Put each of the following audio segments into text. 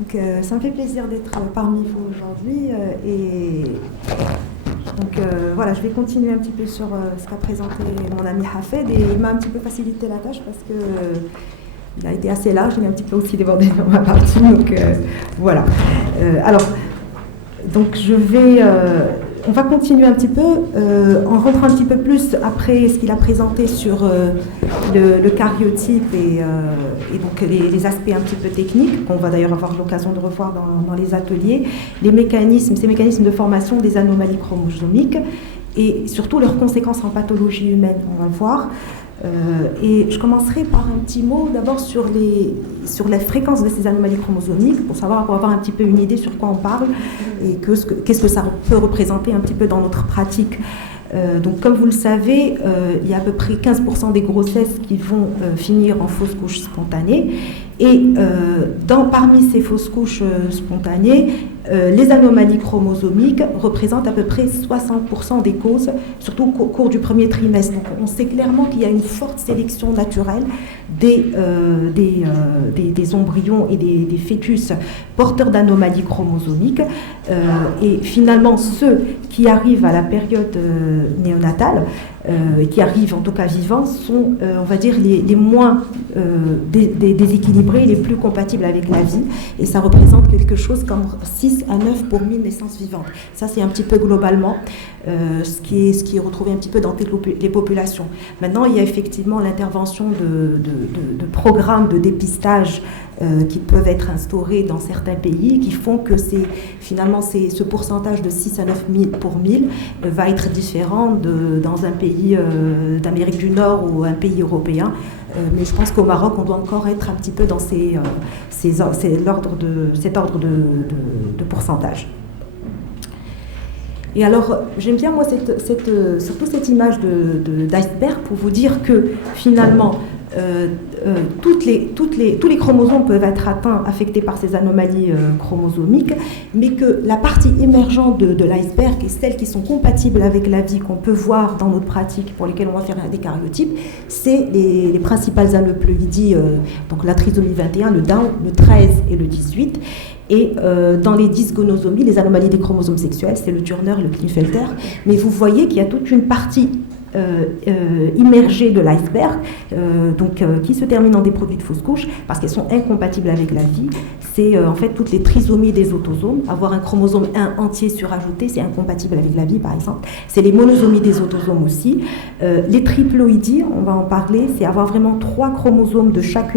Donc, ça me fait plaisir d'être parmi vous aujourd'hui. Voilà, je vais continuer un petit peu sur ce qu'a présenté mon ami Hafed. Et il m'a un petit peu facilité la tâche parce que il a été assez large, il est un petit peu aussi débordé dans ma partie. Donc, voilà. Donc on va continuer un petit peu en rentrant un petit peu plus après ce qu'il a présenté sur le cariotype et donc les aspects un petit peu techniques, qu'on va d'ailleurs avoir l'occasion de revoir dans les ateliers, ces mécanismes de formation des anomalies chromosomiques et surtout leurs conséquences en pathologie humaine, on va le voir. Et je commencerai par un petit mot d'abord sur la fréquence de ces anomalies chromosomiques pour avoir un petit peu une idée sur quoi on parle et qu'est-ce que ça peut représenter un petit peu dans notre pratique. Donc comme vous le savez, il y a à peu près 15% des grossesses qui vont finir en fausse couche spontanée et parmi ces fausses couches spontanées, les anomalies chromosomiques représentent à peu près 60% des causes, surtout au cours du premier trimestre. Donc on sait clairement qu'il y a une forte sélection naturelle des embryons et des fœtus porteurs d'anomalies chromosomiques. Et finalement, ceux qui arrivent à la période néonatale, qui arrivent en tout cas vivants, sont, on va dire, les moins déséquilibrés, les plus compatibles avec la vie. Et ça représente quelque chose comme 6 à 9 pour 1000 naissances vivantes. Ça, c'est un petit peu globalement ce qui est retrouvé un petit peu dans les populations. Maintenant, il y a effectivement l'intervention de programmes de dépistage qui peuvent être instaurés dans certains pays, qui font que ce pourcentage de 6 à 9 000 pour 1000 va être différent dans un pays d'Amérique du Nord ou un pays européen. Mais je pense qu'au Maroc, on doit encore être un petit peu dans cet ordre de pourcentage. Et alors, j'aime bien, moi, surtout cette image d'iceberg pour vous dire que, finalement, tous les chromosomes peuvent être affectés par ces anomalies chromosomiques, mais que la partie émergente de l'iceberg et celles qui sont compatibles avec la vie qu'on peut voir dans notre pratique, pour lesquelles on va faire des cariotypes, c'est les principales aneuploïdies, donc la trisomie 21, le Down, le 13 et le 18. Et dans les dysgonosomies, les anomalies des chromosomes sexuels, c'est le Turner, le Klinefelter. Mais vous voyez qu'il y a toute une partie immergées de l'iceberg, qui se terminent en des produits de fausse couche parce qu'elles sont incompatibles avec la vie. C'est en fait toutes les trisomies des autosomes. Avoir un chromosome 1 entier surajouté, c'est incompatible avec la vie, par exemple. C'est les monosomies des autosomes aussi. Les triploïdies, on va en parler, c'est avoir vraiment 3 chromosomes de chaque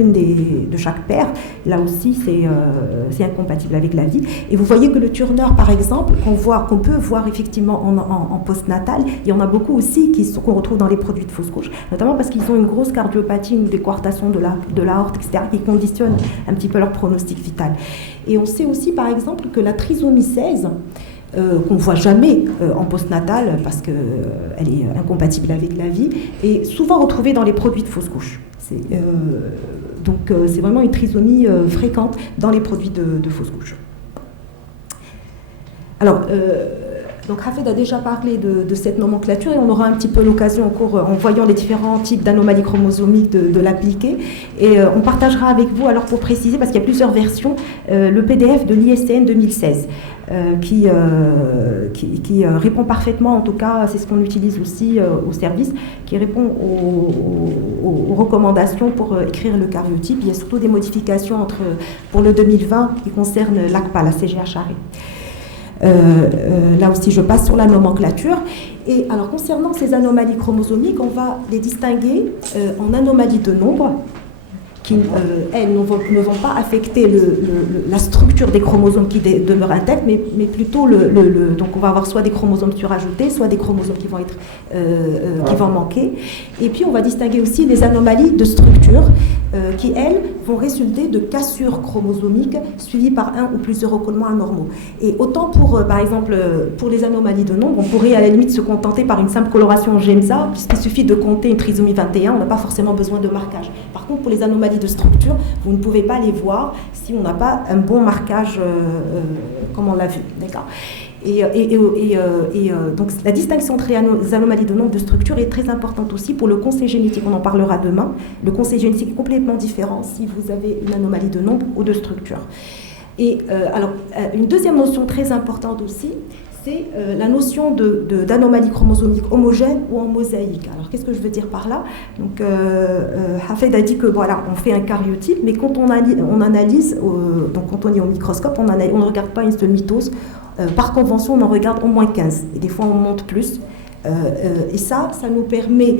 paire. Là aussi, c'est incompatible avec la vie. Et vous voyez que le Turner, par exemple, qu'on peut voir effectivement en postnatal, il y en a beaucoup aussi qu'on retrouve dans les produits de fausse couche, notamment parce qu'ils ont une grosse cardiopathie, une décoartation de l'aorte, etc., qui conditionne un petit peu leur pronostic vital. Et on sait aussi, par exemple, que la trisomie 16, qu'on ne voit jamais en postnatal parce qu'elle est incompatible avec la vie, est souvent retrouvée dans les produits de fausse couche. Donc c'est vraiment une trisomie fréquente dans les produits de fausse couche. Alors, donc Hafed a déjà parlé de cette nomenclature et on aura un petit peu l'occasion en voyant les différents types d'anomalies chromosomiques de l'appliquer. Et on partagera avec vous, alors pour préciser, parce qu'il y a plusieurs versions, le PDF de l'ISN 2016 qui répond parfaitement, en tout cas c'est ce qu'on utilise aussi au service, qui répond aux recommandations pour écrire le cariotype. Il y a surtout des modifications pour le 2020 qui concernent l'ACPA, la CGHRE. Là aussi, je passe sur la nomenclature. Et alors, concernant ces anomalies chromosomiques, on va les distinguer en anomalies de nombre, qui, elles, ne vont pas affecter la structure des chromosomes qui demeurent intacts, mais plutôt donc on va avoir soit des chromosomes surajoutés, soit des chromosomes qui vont manquer. Et puis, on va distinguer aussi les anomalies de structure, qui, elles, vont résulter de cassures chromosomiques suivies par un ou plusieurs recollements anormaux. Et autant par exemple, pour les anomalies de nombre, on pourrait à la limite se contenter par une simple coloration GEMSA, puisqu'il suffit de compter une trisomie 21, on n'a pas forcément besoin de marquage. Par contre, pour les anomalies de structure, vous ne pouvez pas les voir si on n'a pas un bon marquage comme on l'a vu. D'accord ? Donc la distinction entre les anomalies de nombre de structure est très importante aussi pour le conseil génétique. On en parlera demain. Le conseil génétique est complètement différent si vous avez une anomalie de nombre ou de structure. Et une deuxième notion très importante aussi, c'est la notion d'anomalie chromosomique homogène ou en mosaïque. Alors, qu'est-ce que je veux dire par là? Donc, Hafed a dit que voilà, on fait un karyotype, mais quand on analyse, donc quand on est au microscope, on ne regarde pas une seule mitose. Par convention, on en regarde au moins 15, et des fois on monte plus. Et ça nous permet,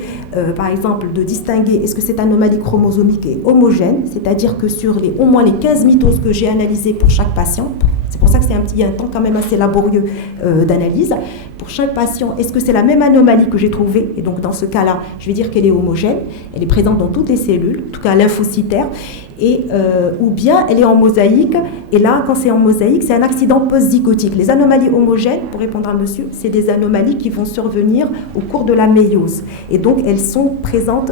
par exemple, de distinguer est-ce que cette anomalie chromosomique est homogène, c'est-à-dire que sur au moins les 15 mitoses que j'ai analysées pour chaque patient, c'est pour ça qu'il y a un temps quand même assez laborieux d'analyse, pour chaque patient, est-ce que c'est la même anomalie que j'ai trouvée? Et donc dans ce cas-là, je vais dire qu'elle est homogène, elle est présente dans toutes les cellules, en tout cas lymphocytaires, ou bien elle est en mosaïque, et là, quand c'est en mosaïque, c'est un accident post-zygotique. Les anomalies homogènes, pour répondre à monsieur, c'est des anomalies qui vont survenir au cours de la méiose. Et donc, elles sont présentes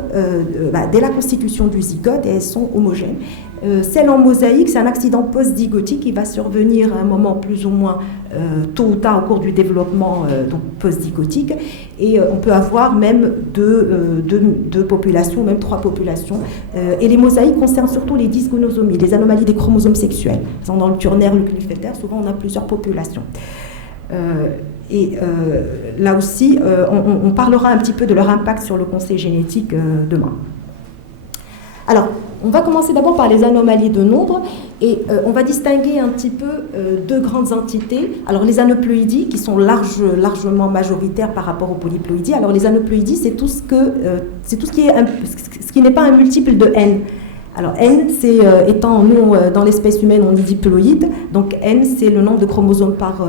dès la constitution du zygote et elles sont homogènes. Celle en mosaïque, c'est un accident post-zygotique qui va survenir à un moment plus ou moins tôt ou tard au cours du développement post-zygotique. Et on peut avoir même deux populations, même 3 populations. Et les mosaïques concernent surtout les dysgonosomies, les anomalies des chromosomes sexuels. Dans le turnaire, le Klinefelter, souvent on a plusieurs populations. Là aussi, on parlera un petit peu de leur impact sur le conseil génétique demain. Alors, on va commencer d'abord par les anomalies de nombre et on va distinguer un petit peu 2 grandes entités. Alors, les aneuploïdies qui sont largement majoritaires par rapport aux polyploïdies. Alors, les aneuploïdies, c'est tout ce qui n'est pas un multiple de n. Alors n, c'est étant nous dans l'espèce humaine on dit diploïde, donc n c'est le nombre de chromosomes par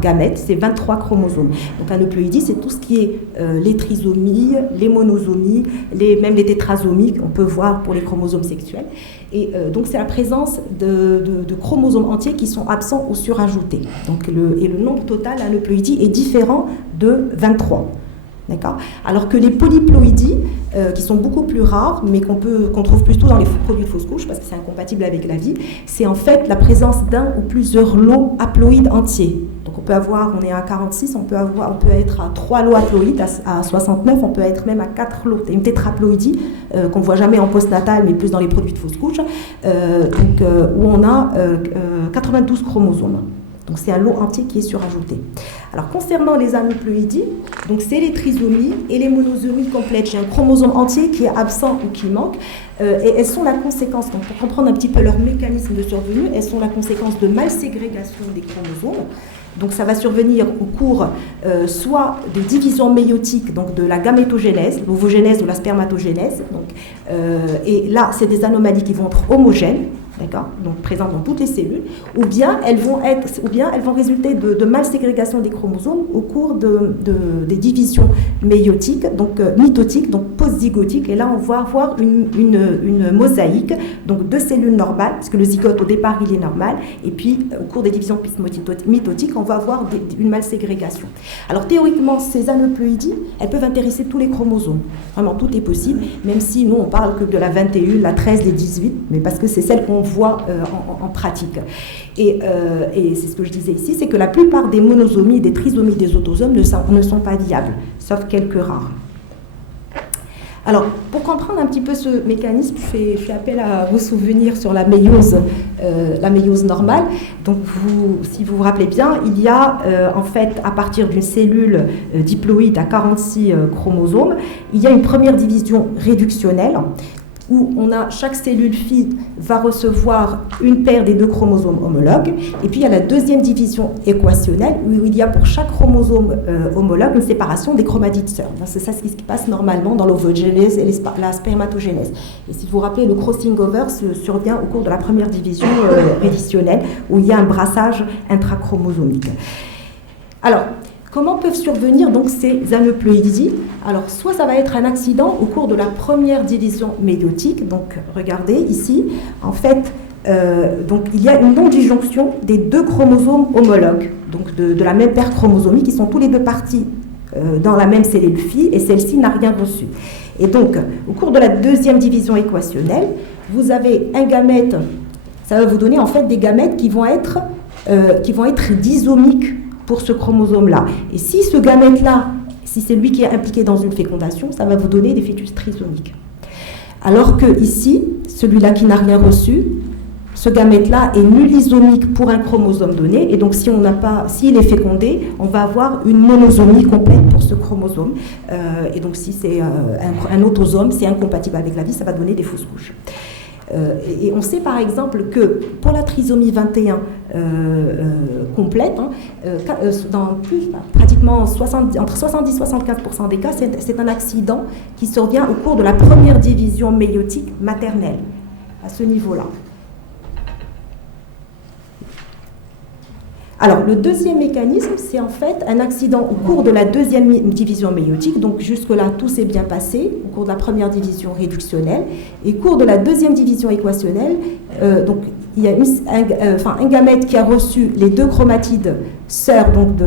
gamète, c'est 23 chromosomes. Donc aneuploïdie c'est tout ce qui est les trisomies, les monosomies, même les tétrasomies qu'on peut voir pour les chromosomes sexuels. Et donc c'est la présence de chromosomes entiers qui sont absents ou surajoutés. Donc le nombre total aneuploïdie est différent de 23. D'accord. Alors que les polyploïdies, qui sont beaucoup plus rares, mais qu'on trouve plutôt dans les produits de fausse couche, parce que c'est incompatible avec la vie, c'est en fait la présence d'un ou plusieurs lots haploïdes entiers. Donc on est à 46, on peut être à 3 lots haploïdes, à 69, on peut être même à 4 lots. Une tétraploïdie, qu'on ne voit jamais en postnatal, mais plus dans les produits de fausse couche, où on a 92 chromosomes. Donc c'est un lot entier qui est surajouté. Alors concernant les aneuploïdies, donc c'est les trisomies et les monosomies complètes. J'ai un chromosome entier qui est absent ou qui manque, et elles sont la conséquence, donc pour comprendre un petit peu leur mécanisme de survenue, elles sont la conséquence de malségrégation des chromosomes. Donc ça va survenir au cours soit de division méiotique, donc de la gamétogénèse, l'ovogénèse ou la spermatogénèse. Et là, c'est des anomalies qui vont être homogènes, d'accord, donc présentes dans toutes les cellules, ou bien elles vont résulter de malségrégation des chromosomes au cours des divisions méiotiques, donc mitotiques, donc post-zygotiques. Et là, on va avoir une mosaïque, donc 2 cellules normales, parce que le zygote au départ il est normal, et puis au cours des divisions mitotiques, on va avoir une malségrégation. Alors théoriquement, ces aneuploïdies, elles peuvent intéresser tous les chromosomes. Vraiment, tout est possible, même si nous on parle que de la 21, la 13, les 18, mais parce que c'est celle qu'on voit en pratique. Et c'est ce que je disais ici, c'est que la plupart des monosomies et des trisomies des autosomes ne sont pas viables, sauf quelques rares. Alors, pour comprendre un petit peu ce mécanisme, je fais appel à vos souvenirs sur la méiose normale. Donc, si vous vous rappelez bien, il y a en fait, à partir d'une cellule diploïde à 46 chromosomes, il y a une première division réductionnelle, où chaque cellule fille va recevoir une paire des 2 chromosomes homologues, et puis il y a la deuxième division équationnelle, où il y a pour chaque chromosome homologue une séparation des chromatides sœurs. C'est ça ce qui se passe normalement dans l'ovogénèse et la spermatogénèse. Et si vous vous rappelez, le crossing over survient au cours de la première division réditionnelle, où il y a un brassage intrachromosomique. Alors, comment peuvent survenir donc ces aneuploïdies? Alors, soit ça va être un accident au cours de la première division méiotique. Donc, regardez ici, en fait, donc il y a une non-disjonction des 2 chromosomes homologues, donc de la même paire chromosomique, qui sont tous les 2 partis dans la même cellule fille, et celle-ci n'a rien reçu. Et donc, au cours de la deuxième division équationnelle, vous avez un gamète, ça va vous donner en fait des gamètes qui vont être disomiques pour ce chromosome-là. Et si ce gamète-là, si c'est lui qui est impliqué dans une fécondation, ça va vous donner des fœtus trisomiques. Alors que ici, celui-là qui n'a rien reçu, ce gamète-là est nulisomique pour un chromosome donné, et donc s'il est fécondé, on va avoir une monosomie complète pour ce chromosome. Et donc si c'est un autosome, c'est incompatible avec la vie, ça va donner des fausses couches. Et on sait par exemple que pour la trisomie 21 complète, pratiquement entre 70 et 75% des cas, c'est un accident qui survient au cours de la première division méiotique maternelle, à ce niveau-là. Alors, le deuxième mécanisme, c'est en fait un accident au cours de la deuxième division méiotique. Donc, jusque-là, tout s'est bien passé au cours de la première division réductionnelle. Et au cours de la deuxième division équationnelle, donc, il y a un gamète qui a reçu les deux chromatides sœurs donc du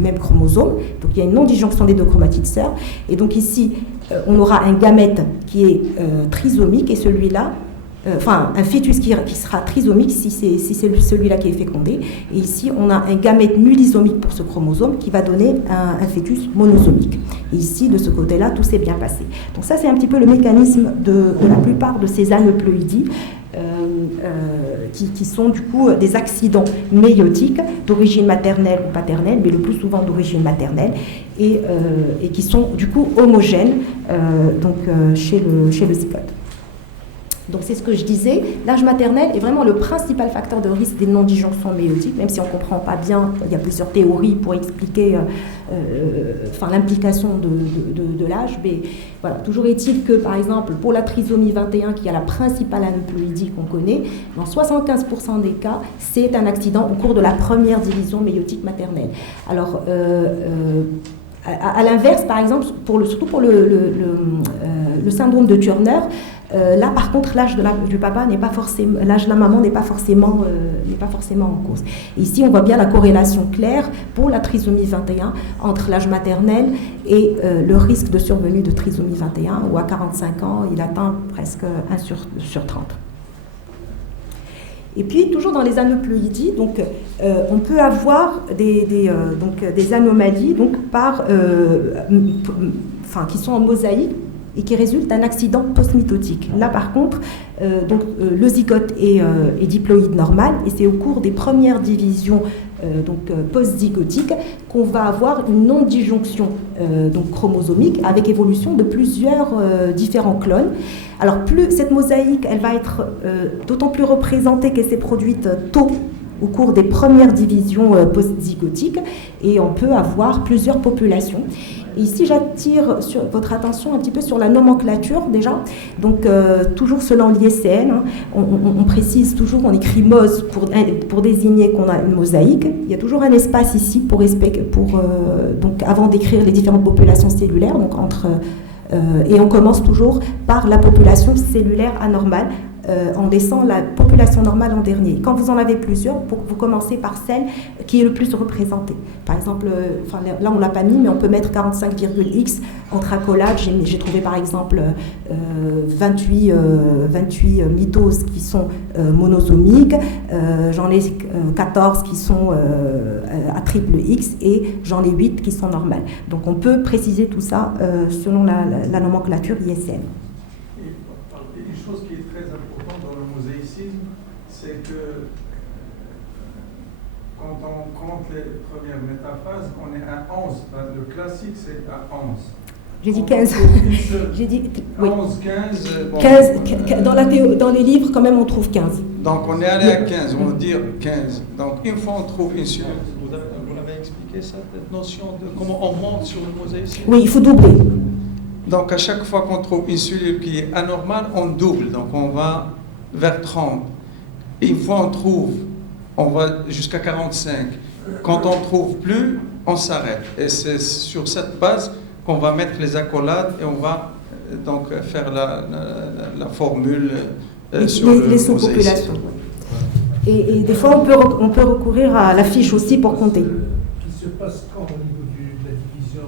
même chromosome. Donc, il y a une non-disjonction des deux chromatides sœurs. Et donc, ici, on aura un gamète qui est trisomique et celui-là, un fœtus qui sera trisomique si c'est celui-là qui est fécondé. Et ici, on a un gamète nulisomique pour ce chromosome qui va donner un fœtus monosomique. Et ici, de ce côté-là, tout s'est bien passé. Donc ça, c'est un petit peu le mécanisme de la plupart de ces aneuploïdies qui sont du coup des accidents méiotiques d'origine maternelle ou paternelle, mais le plus souvent d'origine maternelle, et qui sont du coup homogènes chez le zygote. Donc c'est ce que je disais, l'âge maternel est vraiment le principal facteur de risque des non-disjonctions méiotiques, même si on ne comprend pas bien, il y a plusieurs théories pour expliquer l'implication de l'âge, mais voilà, toujours est-il que par exemple pour la trisomie 21 qui est la principale aneuploïdie qu'on connaît, dans 75% des cas, c'est un accident au cours de la première division méiotique maternelle. Alors à l'inverse, par exemple, surtout pour le syndrome de Turner, là, par contre, l'âge du papa n'est pas forcément, l'âge de la maman n'est pas forcément en cause. Et ici, on voit bien la corrélation claire pour la trisomie 21 entre l'âge maternel et le risque de survenue de trisomie 21, où à 45 ans, il atteint presque 1 sur 30. Et puis, toujours dans les aneuploïdies, donc, on peut avoir des anomalies qui sont en mosaïque et qui résultent d'un accident postmitotique. Là, par contre, le zygote est diploïde normal, et c'est au cours des premières divisions post-zygotiques qu'on va avoir une non-disjonction chromosomique avec évolution de plusieurs différents clones. Alors, cette mosaïque, elle va être d'autant plus représentée qu'elle s'est produite tôt au cours des premières divisions post-zygotiques, et on peut avoir plusieurs populations. Et ici, j'attire votre attention un petit peu sur la nomenclature déjà. Donc, toujours selon l'ISCN, on précise toujours, on écrit MOS pour désigner qu'on a une mosaïque. Il y a toujours un espace ici avant d'écrire les différentes populations cellulaires. Et on commence toujours par la population cellulaire anormale, en laissant la population normale en dernier. Quand vous en avez plusieurs, vous commencez par celle qui est le plus représentée. Par exemple, là on ne l'a pas mis, mais on peut mettre 45,X entre accolades. J'ai trouvé par exemple 28 mitoses qui sont monosomiques, j'en ai 14 qui sont à triple X, et j'en ai 8 qui sont normales. Donc on peut préciser tout ça selon la nomenclature ISN. Une chose qui est très importante dans le mosaïcisme, c'est que quand on compte les premières métaphases, on est à 11. Le classique, c'est à 11. J'ai dit 15. J'ai dit 11, 15. 15. Dans les livres, quand même, on trouve 15. Donc, on est allé à 15, on va dire 15. Donc, une fois on trouve une cellule. Vous l'avez expliqué, cette notion de comment on monte sur le mosaïcisme? Oui, il faut doubler. Donc, à chaque fois qu'on trouve une cellule qui est anormale, on double. Donc, on va vers 30. Et une fois on trouve, on va jusqu'à 45. Quand on ne trouve plus, on s'arrête. Et c'est sur cette base qu'on va mettre les accolades et on va donc faire la formule sur les sous-populations. Et des fois, on peut recourir à la fiche aussi pour compter. Qui se passe quand au niveau de la division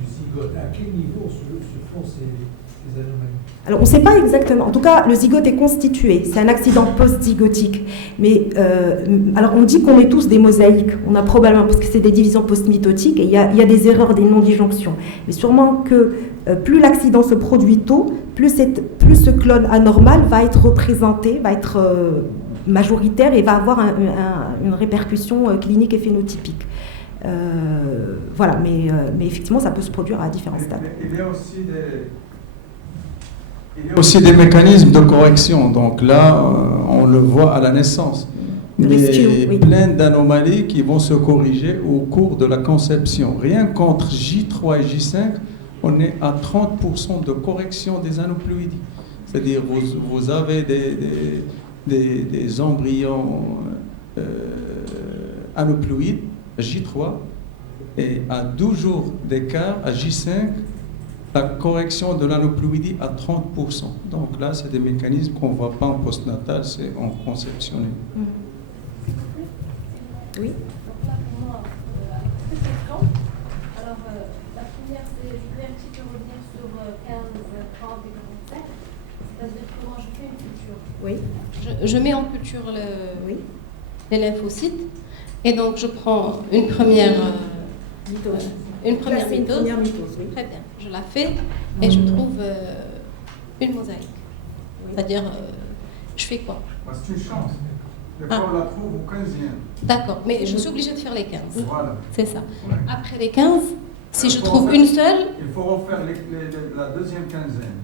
du zygote? À quel niveau se font ces anomalies? Alors, on ne sait pas exactement. En tout cas, le zygote est constitué. C'est un accident post-zygotique. Mais, alors, on dit qu'on est tous des mosaïques. On a probablement, parce que c'est des divisions post-mitotiques, et il y a des erreurs, des non-disjonctions. Mais sûrement que plus l'accident se produit tôt, plus ce clone anormal va être représenté, va être majoritaire et va avoir une répercussion clinique et phénotypique. Voilà, mais effectivement, ça peut se produire à différents stades. Il y a aussi des mécanismes de correction. Donc là, on le voit à la naissance. Mais plein d'anomalies qui vont se corriger au cours de la conception. Rien qu'entre J3 et J5, on est à 30% de correction des aneuploïdies. C'est-à-dire vous avez des embryons aneuploïdes à J3 et à 12 jours d'écart à J5, la correction de l'aneuploïdie à 30%. Donc là, c'est des mécanismes qu'on ne voit pas en postnatal, c'est en conceptionnel. Oui. Donc là, pour moi, avec cette question, alors la première, c'est je voulais un petit peu revenir sur 15, 30 et 45. C'est-à-dire comment je fais une culture. Oui. Je mets en culture les lymphocytes et donc je prends une première mitose. Une première mitose, oui. Très bien. Je la fais et je trouve une mosaïque. Oui. C'est-à-dire, je fais quoi? C'est une chance. Des fois, on la trouve au 15e. D'accord, mais je suis obligée de faire les 15. Voilà. C'est ça. Ouais. Après les 15, si je trouve une seule... Il faut refaire la deuxième quinzaine.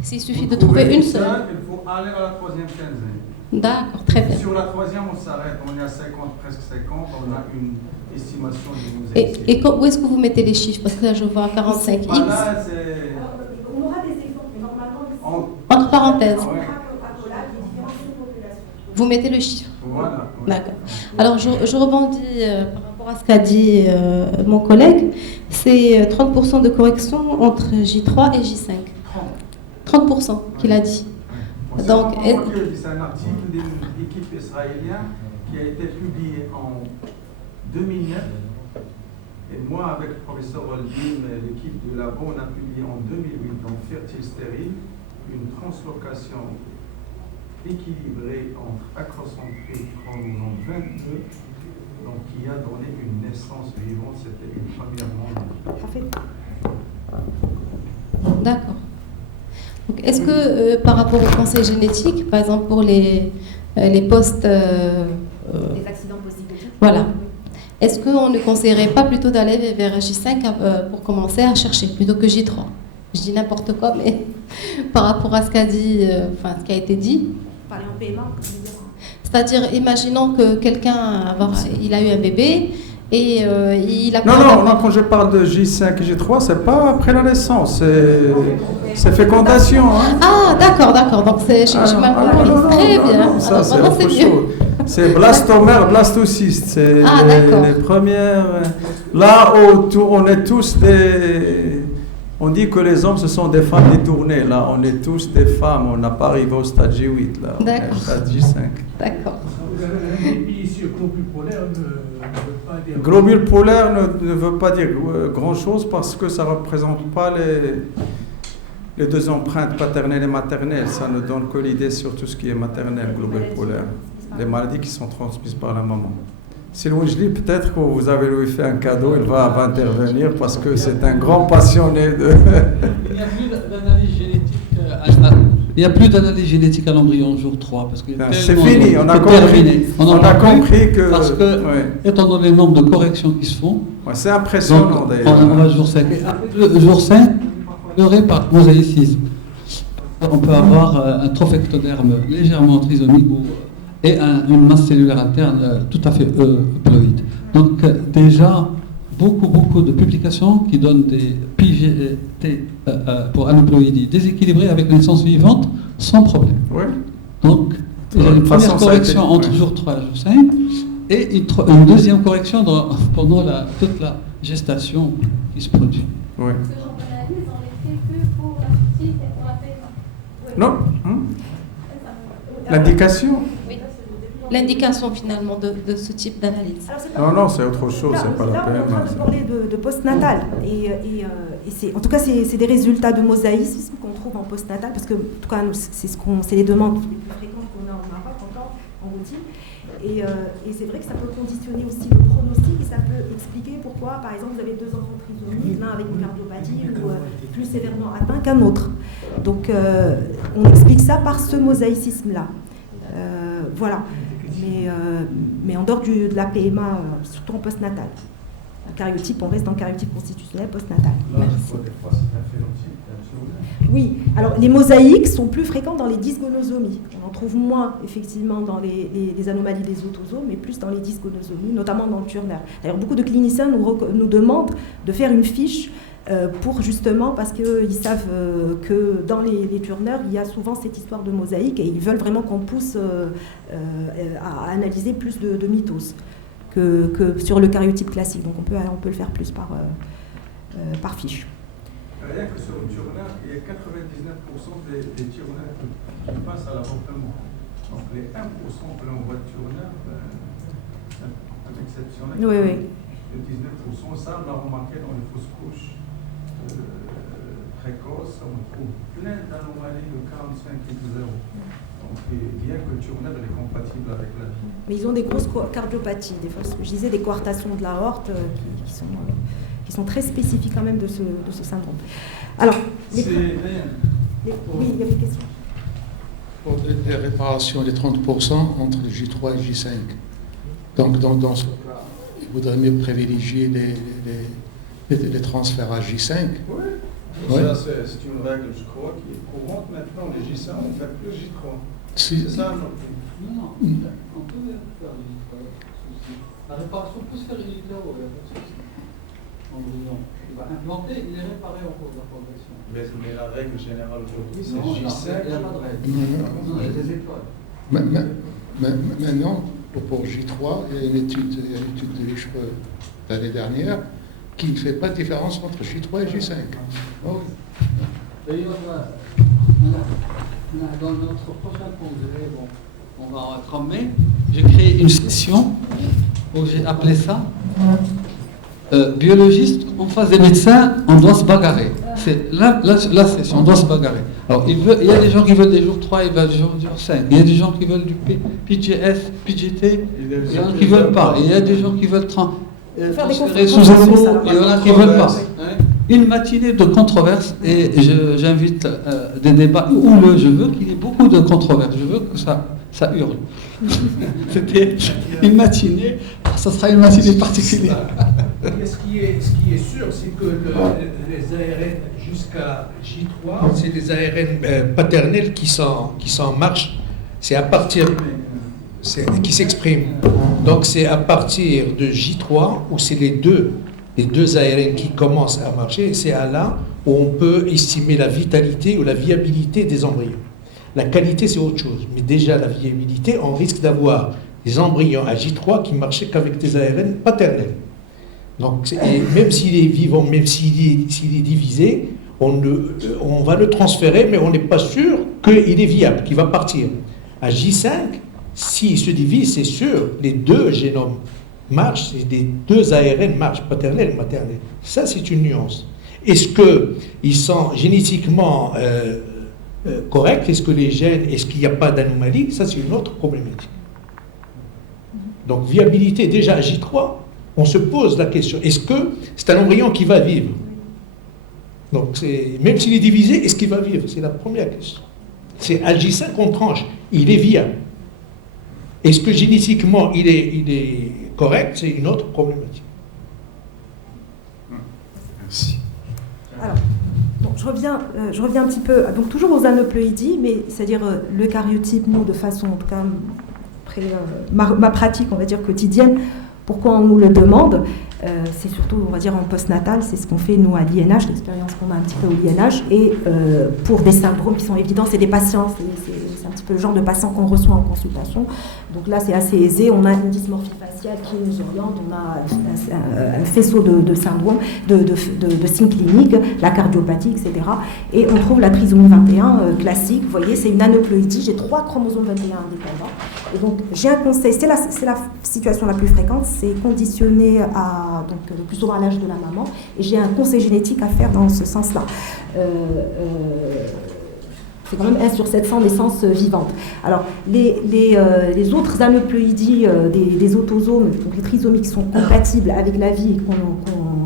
S'il suffit de trouver une seule. Il faut aller à la troisième quinzaine. D'accord, très bien. Sur la troisième, on s'arrête. On est à 50, presque 50. On a une estimation du mosaïque. Et où est-ce que vous mettez les chiffres? Parce que là, je vois 45X. Voilà, on aura des exemples, mais normalement... Entre parenthèses. Ouais. Vous mettez le chiffre. Voilà. D'accord. Alors, je rebondis par rapport à ce qu'a dit mon collègue. C'est 30% de correction entre J3 et J5. 30% qu'il a dit. Donc, c'est un article d'une équipe israélienne qui a été publié en 2009. Et moi, avec le professeur Oldim et l'équipe du labo, on a publié en 2008 dans Fertile Stérile une translocation équilibrée entre acrocentrique chromosome 22, donc qui a donné une naissance vivante. C'était une première mondiale. D'accord. Donc, est-ce que par rapport au conseil génétique, par exemple pour les postes... les accidents post-zygotiques. Voilà. Est-ce qu'on ne conseillerait pas plutôt d'aller vers J5 pour commencer à chercher, plutôt que J3? Je dis n'importe quoi, mais par rapport à ce qu'a dit, ce qui a été dit. Parler en paiement, c'est-à-dire, imaginons que quelqu'un il a eu un bébé et il a... Non, quand je parle de J5 et J3, c'est pas après la naissance, c'est fécondation. Hein. Ah, d'accord, donc j'ai mal compris. Très bien. Ça, c'est autre chose. C'est blastomère, blastocyste. C'est les premières... Là, on est tous des... On dit que les hommes, ce sont des femmes détournées. Là, on est tous des femmes. On n'a pas arrivé au stade J8. Là, on est au stade J5. D'accord. Ici, globule polaire ne veut pas dire... Globule polaire ne veut pas dire grand-chose parce que ça ne représente pas les deux empreintes paternelles et maternelles. Ça ne donne que l'idée sur tout ce qui est maternel, globule polaire. Les maladies qui sont transmises par la maman. Si Louis-J, peut-être que vous avez lui fait un cadeau, il va intervenir parce que c'est un grand passionné de... Il n'y a plus d'analyse génétique il n'y a plus d'analyse génétique à l'embryon jour 3 parce que c'est fini, on a compris que... Parce que, étant donné le nombre de corrections qui se font... c'est impressionnant d'ailleurs. On va jour 5. Le jour 5, par mosaïcisme. On peut avoir un trophectoderme légèrement trisomique et une masse cellulaire interne tout à fait euploïde. Donc déjà, beaucoup de publications qui donnent des PGT pour aneuploïdie déséquilibrées avec une naissance vivante sans problème. Oui. Donc, il y a une première correction entre jour 3 et jour 5 et une deuxième correction pendant toute la gestation qui se produit. Oui. Ce genre d'analyse, on les fait que pour la petite et pour la PMA. Non. L'indication. Oui. L'indication finalement de ce type d'analyse. Non, c'est autre chose, c'est pas la PMA. On est en train de parler de postnatal. Et en tout cas, c'est des résultats de mosaïcisme qu'on trouve en postnatal, parce que, en tout cas, c'est les demandes les plus fréquentes qu'on a au Maroc encore, en routine. Et c'est vrai que ça peut conditionner aussi le pronostic et ça peut expliquer pourquoi, par exemple, vous avez 2 enfants trisomiques, l'un avec une cardiopathie ou plus sévèrement atteint qu'un autre. Donc, on explique ça par ce mosaïcisme-là. Voilà. Mais en dehors de la PMA, surtout en postnatal. Un cariotype, on reste dans le cariotype constitutionnel postnatal. Merci. Oui, alors les mosaïques sont plus fréquentes dans les dysgonosomies. On en trouve moins effectivement dans les anomalies des autosomes, mais plus dans les dysgonosomies, notamment dans le Turner. D'ailleurs, beaucoup de cliniciens nous demandent de faire une fiche pour justement, parce qu'ils savent que dans les Turner, il y a souvent cette histoire de mosaïque et ils veulent vraiment qu'on pousse à analyser plus de mitoses que sur le cariotype classique. Donc on peut le faire plus par fiche. Rien que sur le Turner, il y a 99% des Turner qui passent à l'avortement. Donc les 1% que l'on voit de Turner, c'est un exceptionnel. Oui. Les 19%, ça, on l'a remarqué dans les fausses couches précoces, on trouve plein d'anomalies de 45 et de 0. Donc bien que le Turner est compatible avec la vie. Mais ils ont des grosses cardiopathies, des fois, je disais des coartations de l'aorte qui sont très spécifiques quand même de ce syndrome. Alors, oui, il y avait une question. Pour les réparations, les 30% entre le J3 et le J5. Donc, dans ce cas, il vaudrait mieux privilégier les transferts à J5. Oui. Ouais. Ça, c'est une règle, je crois, qui est courante maintenant. Les J5, on ne fait plus J3. C'est ça, Non, on peut faire le J3. La réparation peut se faire in utero, il n'y a pas de souci. Il va implanter, il est réparé en cours de la progression. Mais la règle générale aujourd'hui, c'est J5. Il n'y a pas de règle. Non, il y a des écoles. Maintenant, pour J3, il y a une étude de l'ICHRE l'année dernière qui ne fait pas de différence entre J3 et J5. Oh, oui. Dans notre prochain congrès, on va être en mai, j'ai créé une session où j'ai appelé ça biologiste en face des médecins, on doit se bagarrer. C'est la session, on doit se bagarrer. Alors, il y a des gens qui veulent des jours 3, il veulent des jours 5. Il y a des gens qui veulent du PGS, PGT, il y a des gens qui ne veulent pas. Il y a des gens qui veulent transférer sous ECMO, il y en a qui ne veulent pas. Une matinée de controverses et j'invite des débats houleux. Je veux qu'il y ait beaucoup de controverses. Je veux que ça hurle. C'était une matinée, ça sera une matinée particulière. Ce qui est sûr, c'est que les ARN jusqu'à J3, c'est des ARN paternels qui sont en marche. C'est à partir qui s'expriment. Donc c'est à partir de J3 où c'est les deux ARN qui commencent à marcher. C'est à là où on peut estimer la vitalité ou la viabilité des embryons. La qualité, c'est autre chose. Mais déjà, la viabilité, on risque d'avoir des embryons à J3 qui marchaient qu'avec des ARN paternels. Donc, même s'il est vivant, même s'il est divisé, on va le transférer, mais on n'est pas sûr qu'il est viable, qu'il va partir. À J5, s'il se divise, c'est sûr, les deux génomes marchent, les deux ARN marchent, paternel et maternel. Ça, c'est une nuance. Est-ce qu'ils sont génétiquement corrects? Est-ce que les gènes, est-ce qu'il n'y a pas d'anomalie? Ça, c'est une autre problématique. Donc, viabilité, déjà à J3, on se pose la question, est-ce que c'est un embryon qui va vivre? Donc, même s'il est divisé, est-ce qu'il va vivre? C'est la première question. C'est à J5 qu'on tranche, il est viable. Est-ce que génétiquement il est correct? C'est une autre problématique. Merci. Alors, je reviens un petit peu, donc toujours aux aneuploïdies, mais c'est-à-dire le cariotype, nous, de façon, en tout cas, après ma pratique, on va dire, quotidienne. Pourquoi on nous le demande? C'est surtout, on va dire, en postnatal, c'est ce qu'on fait, nous, à l'INH, l'expérience qu'on a un petit peu au INH, et pour des syndromes qui sont évidents, c'est des patients, c'est un petit peu le genre de patients qu'on reçoit en consultation. Donc là, c'est assez aisé, on a une dysmorphie faciale qui nous oriente, on a un faisceau de syndromes, de signes cliniques, la cardiopathie, etc. Et on trouve la trisomie 21 classique, vous voyez, c'est une aneuploïdie, j'ai 3 chromosomes 21 indépendants. Et donc, j'ai un conseil, c'est la situation la plus fréquente, c'est conditionné donc, le plus souvent à l'âge de la maman, et j'ai un conseil génétique à faire dans ce sens-là. C'est quand même 1 sur 700 naissances vivantes. Alors, les autres aneuploïdies des autosomes, donc les trisomies qui sont compatibles avec la vie,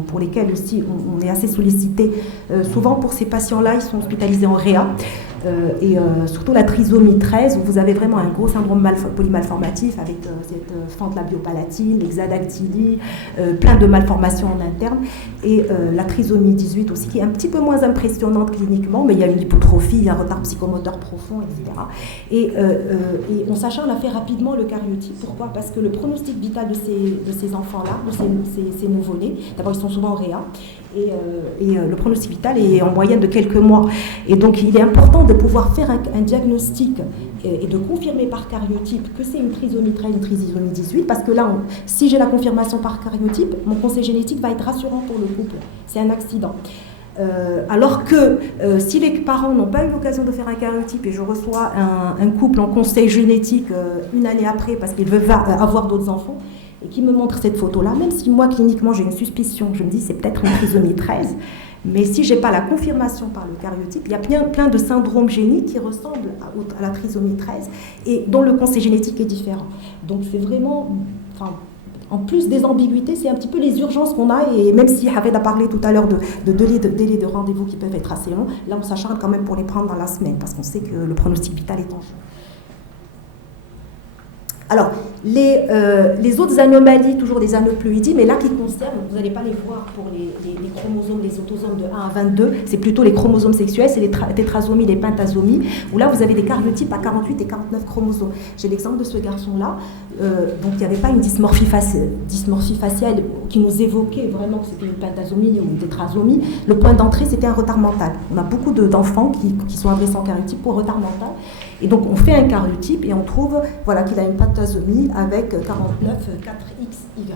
pour lesquels aussi on est assez sollicité, souvent pour ces patients-là, ils sont hospitalisés en réa. Surtout la trisomie 13, où vous avez vraiment un gros syndrome polymalformatif avec cette fente labiopalatine, l'exadactylie, plein de malformations en interne, et la trisomie 18 aussi, qui est un petit peu moins impressionnante cliniquement, mais il y a une hypotrophie, un retard psychomoteur profond, etc. Et on s'acharne à faire rapidement le cariotype. Pourquoi? Parce que le pronostic vital de ces enfants-là, de ces nouveau-nés, d'abord ils sont souvent en réa, et le pronostic vital est en moyenne de quelques mois. Et donc il est important de pouvoir faire un diagnostic et de confirmer par cariotype que c'est une trisomie 13, une trisomie 18, parce que là, si j'ai la confirmation par cariotype, mon conseil génétique va être rassurant pour le couple. C'est un accident. Alors que si les parents n'ont pas eu l'occasion de faire un cariotype et je reçois un couple en conseil génétique une année après parce qu'ils veulent avoir d'autres enfants, et qui me montre cette photo-là, même si moi, cliniquement, j'ai une suspicion, je me dis c'est peut-être une trisomie 13, mais si je n'ai pas la confirmation par le cariotype, il y a plein de syndromes géniques qui ressemblent à la trisomie 13 et dont le conseil génétique est différent. Donc c'est vraiment, en plus des ambiguïtés, c'est un petit peu les urgences qu'on a, et même si Hafed a parlé tout à l'heure de délais de rendez-vous qui peuvent être assez longs, là on s'acharne quand même pour les prendre dans la semaine, parce qu'on sait que le pronostic vital est en jeu. Alors, les autres anomalies, toujours des aneuploïdies, mais là qui concernent, vous n'allez pas les voir pour les chromosomes, les autosomes de 1 à 22, c'est plutôt les chromosomes sexuels, c'est les tétrasomies, les pentasomies, où là vous avez des cariotypes à 48 et 49 chromosomes. J'ai l'exemple de ce garçon-là, donc il n'y avait pas une dysmorphie faciale qui nous évoquait vraiment que c'était une pentasomie ou une tétrasomie. Le point d'entrée, c'était un retard mental. On a beaucoup d'enfants qui sont adressés en cariotype pour retard mental. Et donc on fait un cariotype et on trouve qu'il a une pentasomie avec 49 4XY.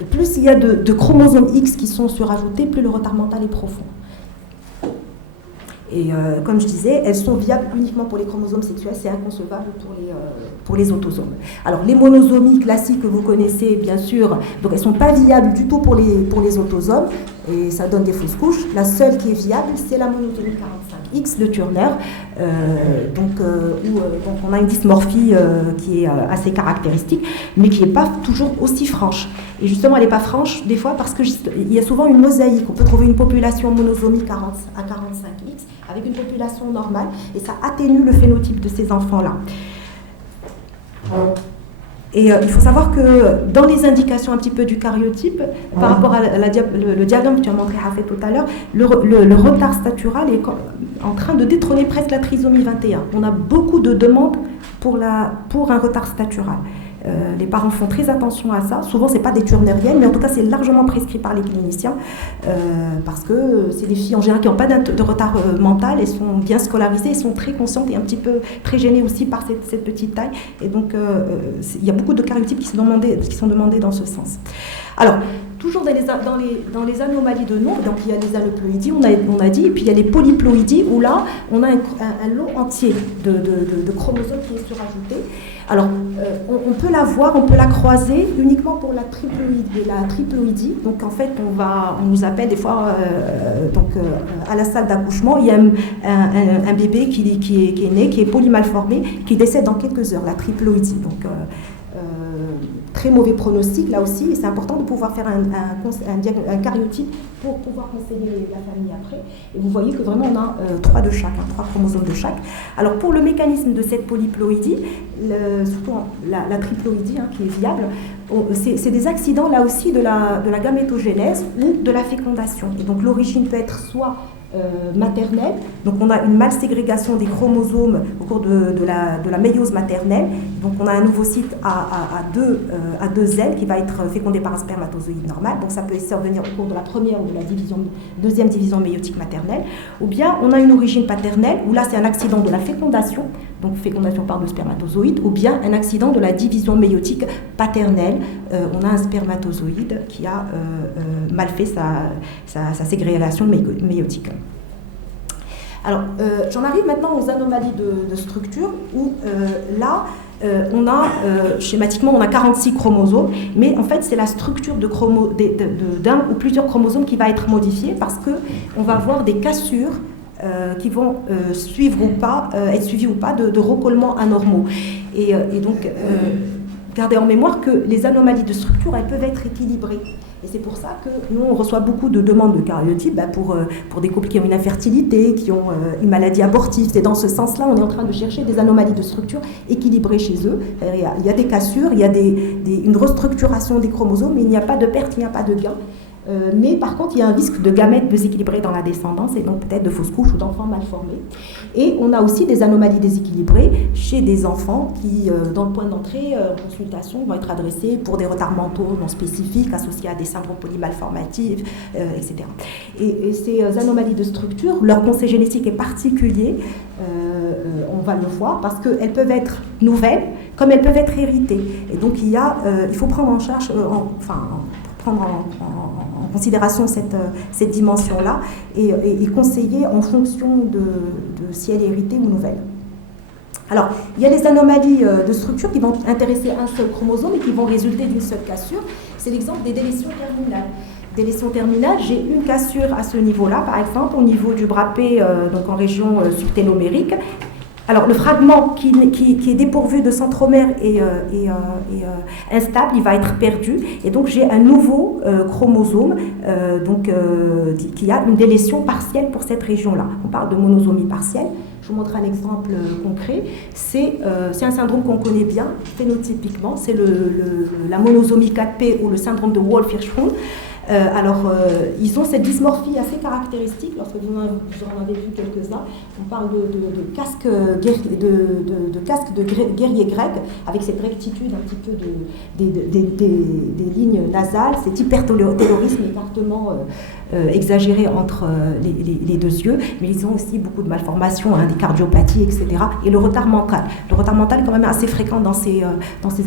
Et plus il y a de chromosomes X qui sont surajoutés, plus le retard mental est profond. Et comme je disais, elles sont viables uniquement pour les chromosomes sexuels, c'est inconcevable pour les autosomes. Alors les monosomies classiques que vous connaissez, bien sûr, donc elles ne sont pas viables du tout pour les autosomes, et ça donne des fausses couches. La seule qui est viable, c'est la monosomie 45X de Turner, où on a une dysmorphie qui est assez caractéristique, mais qui n'est pas toujours aussi franche. Et justement, elle n'est pas franche, des fois, parce qu'il y a souvent une mosaïque. On peut trouver une population monosomie à 45X avec une population normale, et ça atténue le phénotype de ces enfants-là. Et il faut savoir que dans les indications un petit peu du cariotype, par rapport à le diagramme que tu as montré Hafed tout à l'heure, le retard statural est en train de détrôner presque la trisomie 21. On a beaucoup de demandes pour un retard statural. Les parents font très attention à ça. Souvent, ce n'est pas des turneriennes, mais en tout cas, c'est largement prescrit par les cliniciens parce que c'est des filles en général qui n'ont pas de retard mental, elles sont bien scolarisées, elles sont très conscientes et un petit peu très gênées aussi par cette petite taille. Et donc, il y a beaucoup de cariotypes qui sont demandés dans ce sens. Alors, toujours dans les anomalies de nombre, donc il y a les aneuploïdies, on a dit, et puis il y a les polyploïdies, où là, on a un lot entier de chromosomes qui est surajouté. Alors, on peut la voir, on peut la croiser uniquement pour la triploïdie. Donc, en fait, on nous appelle des fois à la salle d'accouchement. Il y a un bébé qui est né, qui est polymalformé, qui décède dans quelques heures, la triploïdie. Donc, très mauvais pronostic là aussi, et c'est important de pouvoir faire un cariotype pour pouvoir conseiller la famille après. Et vous voyez que vraiment on a 3 de chaque, 3 chromosomes de chaque. Alors pour le mécanisme de cette polyploïdie, surtout la triploïdie qui est viable, c'est des accidents là aussi de la gamétogénèse ou de la fécondation. Et donc l'origine peut être soit maternelle, donc on a une malségrégation des chromosomes au cours de la méiose maternelle, donc on a un ovocyte à deux ailes qui va être fécondé par un spermatozoïde normal, donc ça peut survenir au cours de la première ou de la deuxième division méiotique maternelle, ou bien on a une origine paternelle, où là c'est un accident de la fécondation, donc fécondation par deux spermatozoïdes, ou bien un accident de la division méiotique paternelle, on a un spermatozoïde qui a mal fait sa ségrégation méiotique. Alors, j'en arrive maintenant aux anomalies de structure, où là, on a, schématiquement, on a 46 chromosomes, mais en fait, c'est la structure d'un ou plusieurs chromosomes qui va être modifiée, parce qu'on va avoir des cassures qui vont suivre ou pas, être suivis ou pas de recollements anormaux. Et donc, gardez en mémoire que les anomalies de structure, elles peuvent être équilibrées. Et c'est pour ça que nous, on reçoit beaucoup de demandes de karyotypes pour des couples qui ont une infertilité, qui ont une maladie abortive. C'est dans ce sens-là, on est en train de chercher des anomalies de structure équilibrées chez eux. Il y a des cassures, il y a une restructuration des chromosomes, mais il n'y a pas de perte, il n'y a pas de gain. Mais par contre, il y a un risque de gamètes déséquilibrés dans la descendance et donc peut-être de fausses couches ou d'enfants mal formés. Et on a aussi des anomalies déséquilibrées chez des enfants qui, dans le point d'entrée en consultation, vont être adressés pour des retards mentaux non spécifiques associés à des syndromes polymalformatifs, etc. Et ces anomalies de structure, leur conseil génétique est particulier, on va le voir, parce qu'elles peuvent être nouvelles comme elles peuvent être héritées. Et donc il faut prendre en charge, prendre en considération cette dimension-là et conseiller en fonction de si elle est héritée ou nouvelle. Alors, il y a les anomalies de structure qui vont intéresser un seul chromosome et qui vont résulter d'une seule cassure. C'est l'exemple des délétions terminales. Délétion terminale, j'ai une cassure à ce niveau-là, par exemple, au niveau du bras P, donc en région subtélomérique. Alors, le fragment qui est dépourvu de centromère et instable, il va être perdu. Et donc, j'ai un nouveau chromosome qui a une délétion partielle pour cette région-là. On parle de monosomie partielle. Je vous montre un exemple concret. C'est un syndrome qu'on connaît bien, phénotypiquement. C'est la monosomie 4P ou le syndrome de Wolff-Hirschsprung. Ils ont cette dysmorphie assez caractéristique, lorsque vous en avez vu quelques-uns. On parle de casque de guerrier grec, avec cette rectitude un petit peu des lignes nasales, cet hypertélorisme, écartement exagéré entre les deux yeux, mais ils ont aussi beaucoup de malformations, des cardiopathies, etc. Et le retard mental. Le retard mental est quand même assez fréquent dans ces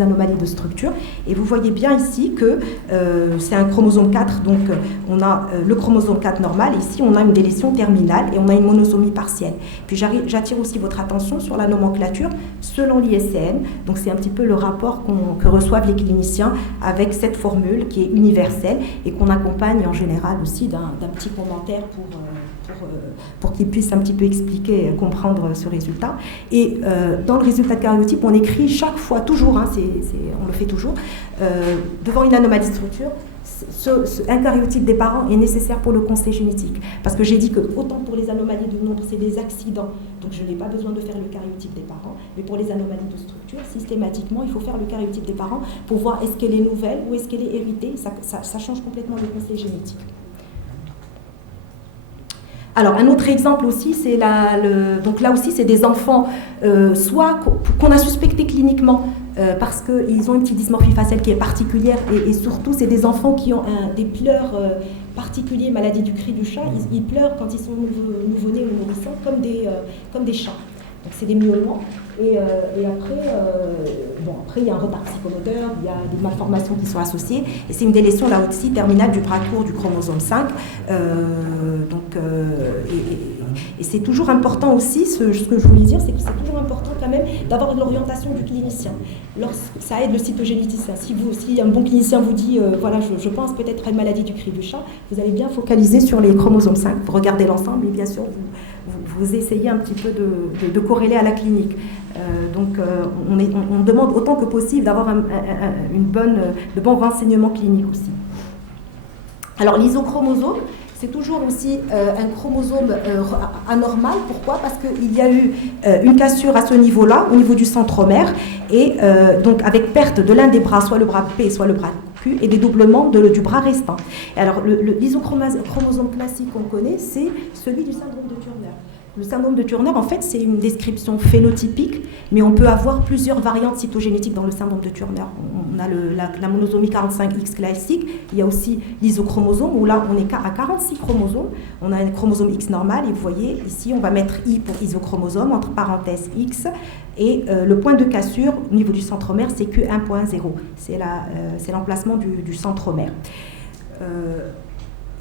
anomalies de structure. Et vous voyez bien ici que c'est un chromosome 4, donc on a le chromosome 4 normal, et ici on a une délétion terminale et on a une monosomie partielle. Puis j'attire aussi votre attention sur la nomenclature selon l'ISCN, donc c'est un petit peu le rapport que reçoivent les cliniciens avec cette formule qui est universelle et qu'on accompagne en général aussi d'un petit commentaire pour qu'ils puissent un petit peu expliquer, comprendre ce résultat. Et dans le résultat de karyotype, on écrit chaque fois, toujours, on le fait toujours, devant une anomalie de structure, un karyotype des parents est nécessaire pour le conseil génétique. Parce que j'ai dit que autant pour les anomalies de nombre, c'est des accidents, donc je n'ai pas besoin de faire le karyotype des parents, mais pour les anomalies de structure, systématiquement, il faut faire le karyotype des parents pour voir est-ce qu'elle est nouvelle ou est-ce qu'elle est héritée. Ça change complètement le conseil génétique. Alors, un autre exemple aussi, c'est donc là aussi, c'est des enfants, soit qu'on a suspecté cliniquement parce qu'ils ont une petite dysmorphie faciale qui est particulière, et surtout, c'est des enfants qui ont des pleurs particuliers, maladie du cri du chat. Ils pleurent quand ils sont nouveau-nés ou nourrissants comme des chats. Donc, c'est des miaulements. Et après, il y a un retard psychomoteur, il y a des malformations qui sont associées, et c'est une délétion là aussi terminale du bras court du chromosome 5. Et c'est toujours important aussi, ce que je voulais dire, c'est que c'est toujours important quand même d'avoir de l'orientation du clinicien. Ça aide le cytogénéticien. Si un bon clinicien vous dit, voilà, je pense peut-être à une maladie du cri du chat, vous allez bien focaliser sur les chromosomes 5, vous regardez l'ensemble, et bien sûr, vous essayez un petit peu de corréler à la clinique. On demande autant que possible d'avoir de bons renseignements cliniques aussi. Alors, l'isochromosome, c'est toujours aussi un chromosome anormal. Pourquoi ? Parce qu'il y a eu une cassure à ce niveau-là, au niveau du centromère, et donc avec perte de l'un des bras, soit le bras P, soit le bras Q, et dédoublement du bras restant. Et alors, l'isochromosome classique qu'on connaît, c'est celui du syndrome de Turner. Le syndrome de Turner, en fait, c'est une description phénotypique, mais on peut avoir plusieurs variantes cytogénétiques dans le syndrome de Turner. On a la monosomie 45X classique, il y a aussi l'isochromosome, où là, on est à 46 chromosomes. On a un chromosome X normal, et vous voyez, ici, on va mettre I pour isochromosome, entre parenthèses X, et le point de cassure au niveau du centromère, c'est Q1.0. C'est l'emplacement du centromère.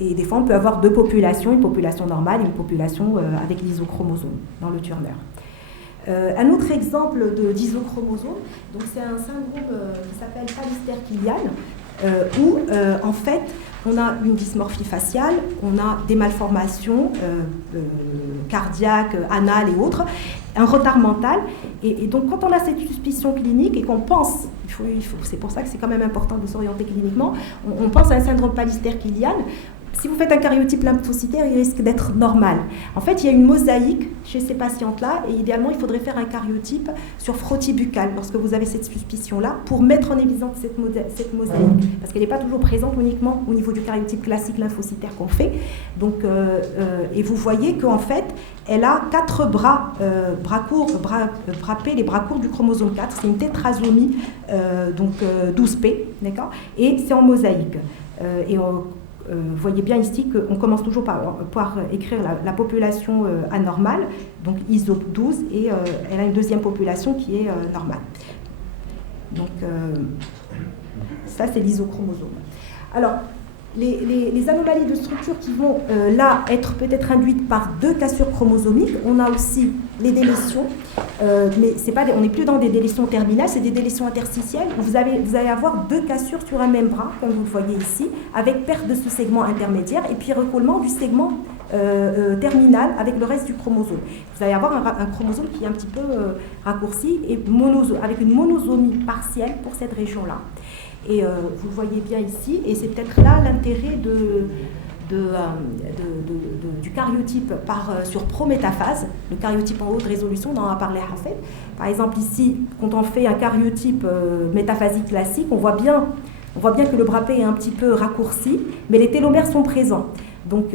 Et des fois, on peut avoir deux populations, une population normale et une population avec l'isochromosome dans le Turner. Un autre exemple d'isochromosome, donc c'est un syndrome qui s'appelle Pallister-Killian, où en fait on a une dysmorphie faciale, on a des malformations cardiaques, anales et autres, un retard mental. Et donc, quand on a cette suspicion clinique et qu'on pense, c'est pour ça que c'est quand même important de s'orienter cliniquement, on pense à un syndrome Pallister-Killian. Si vous faites un karyotype lymphocytaire, il risque d'être normal. En fait, il y a une mosaïque chez ces patientes-là, et idéalement, il faudrait faire un karyotype sur frottis buccal lorsque vous avez cette suspicion-là, pour mettre en évidence cette mosaïque, parce qu'elle n'est pas toujours présente uniquement au niveau du karyotype classique lymphocytaire qu'on fait. Donc, et vous voyez qu'en fait, elle a 4 bras, bras courts, bras P, les bras courts du chromosome 4. C'est une tétrasomie, donc 12P, d'accord, et c'est en mosaïque. Vous voyez bien ici qu'on commence toujours par écrire la population anormale, donc ISO 12, et elle a une deuxième population qui est normale. Donc, ça, c'est l'isochromosome. Alors, les anomalies de structure qui vont là être peut-être induites par 2 cassures chromosomiques, on a aussi les délétions, mais on n'est plus dans des délétions terminales, c'est des délétions interstitielles où vous allez avoir 2 cassures sur un même bras, comme vous le voyez ici, avec perte de ce segment intermédiaire et puis recollement du segment terminal avec le reste du chromosome. Vous allez avoir un chromosome qui est un petit peu raccourci et avec une monosomie partielle pour cette région-là. Et vous le voyez bien ici, et c'est peut-être là l'intérêt du karyotype sur prométaphase, le karyotype en haute résolution dont on a parlé Hafed. Par exemple ici, quand on fait un karyotype métaphasique classique, on voit bien que le bras P est un petit peu raccourci, mais les télomères sont présents. Donc,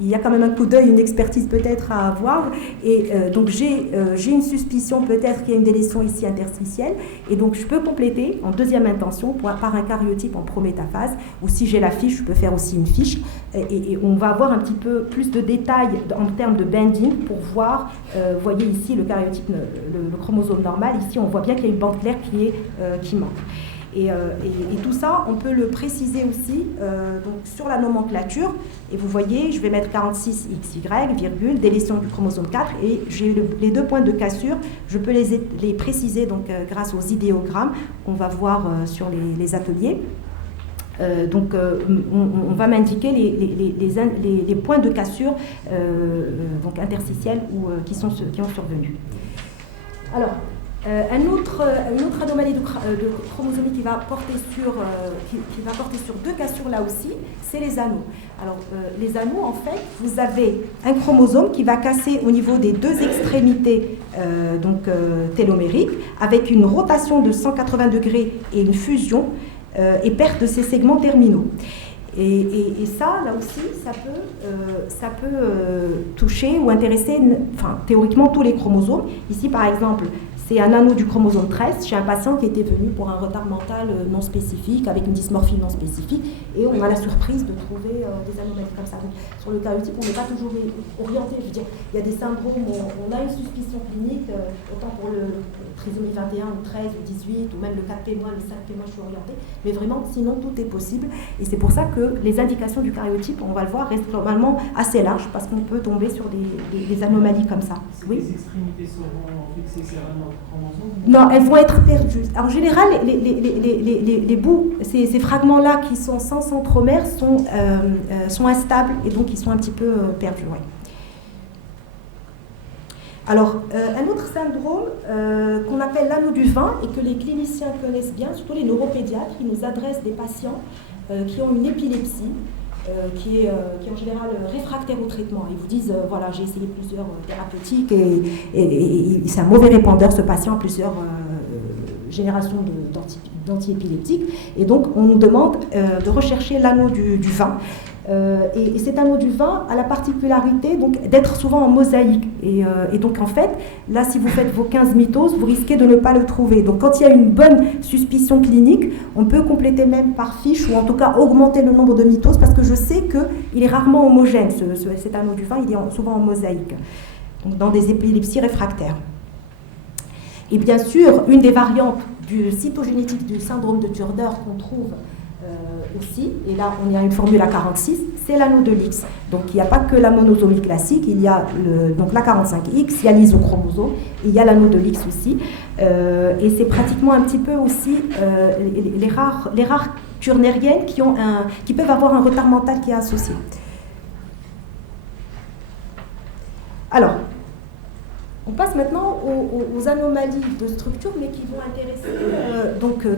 il y a quand même un coup d'œil, une expertise peut-être à avoir. Et donc, j'ai une suspicion peut-être qu'il y a une délétion ici interstitielle. Et donc, je peux compléter en deuxième intention par un karyotype en prométaphase. Ou si j'ai la fiche, je peux faire aussi une fiche. Et on va avoir un petit peu plus de détails en termes de bending pour voir, vous voyez ici le karyotype, le chromosome normal. Ici, on voit bien qu'il y a une bande claire qui manque. Et tout ça, on peut le préciser aussi donc sur la nomenclature. Et vous voyez, je vais mettre 46XY, virgule, délétion du chromosome 4, et j'ai les 2 points de cassure. Je peux les préciser donc, grâce aux idéogrammes qu'on va voir sur les ateliers. Donc, on va m'indiquer les points de cassure donc interstitiels qui ont survenu. Alors, une autre anomalie de chromosomie qui va porter sur 2 cassures là aussi, c'est les anneaux. Alors, les anneaux, en fait, vous avez un chromosome qui va casser au niveau des 2 extrémités télomériques, avec une rotation de 180 degrés et une fusion, et perte de ces segments terminaux. Et ça, là aussi, ça peut toucher ou intéresser, théoriquement, tous les chromosomes. Ici, par exemple, c'est un anneau du chromosome 13 chez un patient qui était venu pour un retard mental non spécifique, avec une dysmorphie non spécifique, et on a la surprise de trouver des anomalies comme ça. Donc, sur le karyotype, on n'est pas toujours orienté. Je veux dire, il y a des syndromes où on a une suspicion clinique, autant pour le trisomie 21 ou 13 ou 18, ou même le 4P-, le 5P-, je suis orientée, mais vraiment, sinon, tout est possible. Et c'est pour ça que les indications du karyotype, on va le voir, restent globalement assez larges, parce qu'on peut tomber sur des anomalies comme ça. Oui. Les extrémités seront fixées séparément. Non, elles vont être perdues. En général, les bouts, ces fragments-là qui sont sans centromère sont instables et donc ils sont un petit peu perdus. Ouais. Alors, un autre syndrome qu'on appelle l'anneau du vin et que les cliniciens connaissent bien, surtout les neuropédiatres, ils nous adressent des patients qui ont une épilepsie. Qui est en général réfractaire au traitement. Ils vous disent, voilà, j'ai essayé plusieurs thérapeutiques et c'est un mauvais répondeur, ce patient, plusieurs générations d'antiépileptiques. Et donc, on nous demande de rechercher l'anneau du vin. Et cet anneau du vin a la particularité d'être souvent en mosaïque. Et donc, en fait, là, si vous faites vos 15 mitoses, vous risquez de ne pas le trouver. Donc, quand il y a une bonne suspicion clinique, on peut compléter même par fiche, ou en tout cas augmenter le nombre de mitoses, parce que je sais qu'il est rarement homogène, cet anneau du vin, il est souvent en mosaïque, donc dans des épilepsies réfractaires. Et bien sûr, une des variantes du cytogénétique du syndrome de Turner qu'on trouve aussi, et là on y a une formule A46, c'est l'anneau de l'X. Donc il n'y a pas que la monosomie classique, il y a donc l'A45X, il y a l'isochromosome, il y a l'anneau de l'X aussi, et c'est pratiquement un petit peu aussi les rares turnériennes qui peuvent avoir un retard mental qui est associé. Alors, on passe maintenant aux anomalies de structure, mais qui vont intéresser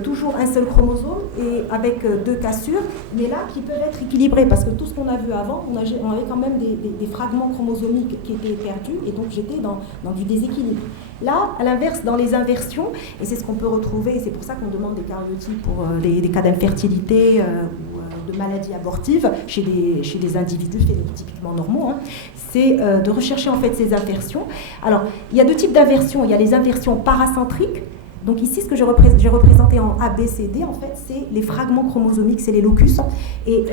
toujours un seul chromosome et avec deux cassures, mais là qui peuvent être équilibrés, parce que tout ce qu'on a vu avant, on avait quand même des fragments chromosomiques qui étaient perdus, et donc j'étais dans du déséquilibre. Là, à l'inverse, dans les inversions, et c'est ce qu'on peut retrouver, et c'est pour ça qu'on demande des karyotypes pour des cas d'infertilité ou de maladies abortives chez des individus phénotypiquement normaux, hein, c'est de rechercher en fait ces inversions. Alors, il y a deux types d'inversions. Il y a les inversions paracentriques. Donc ici, ce que j'ai représenté en A, B, C, D, en fait, c'est les fragments chromosomiques, c'est les locus, et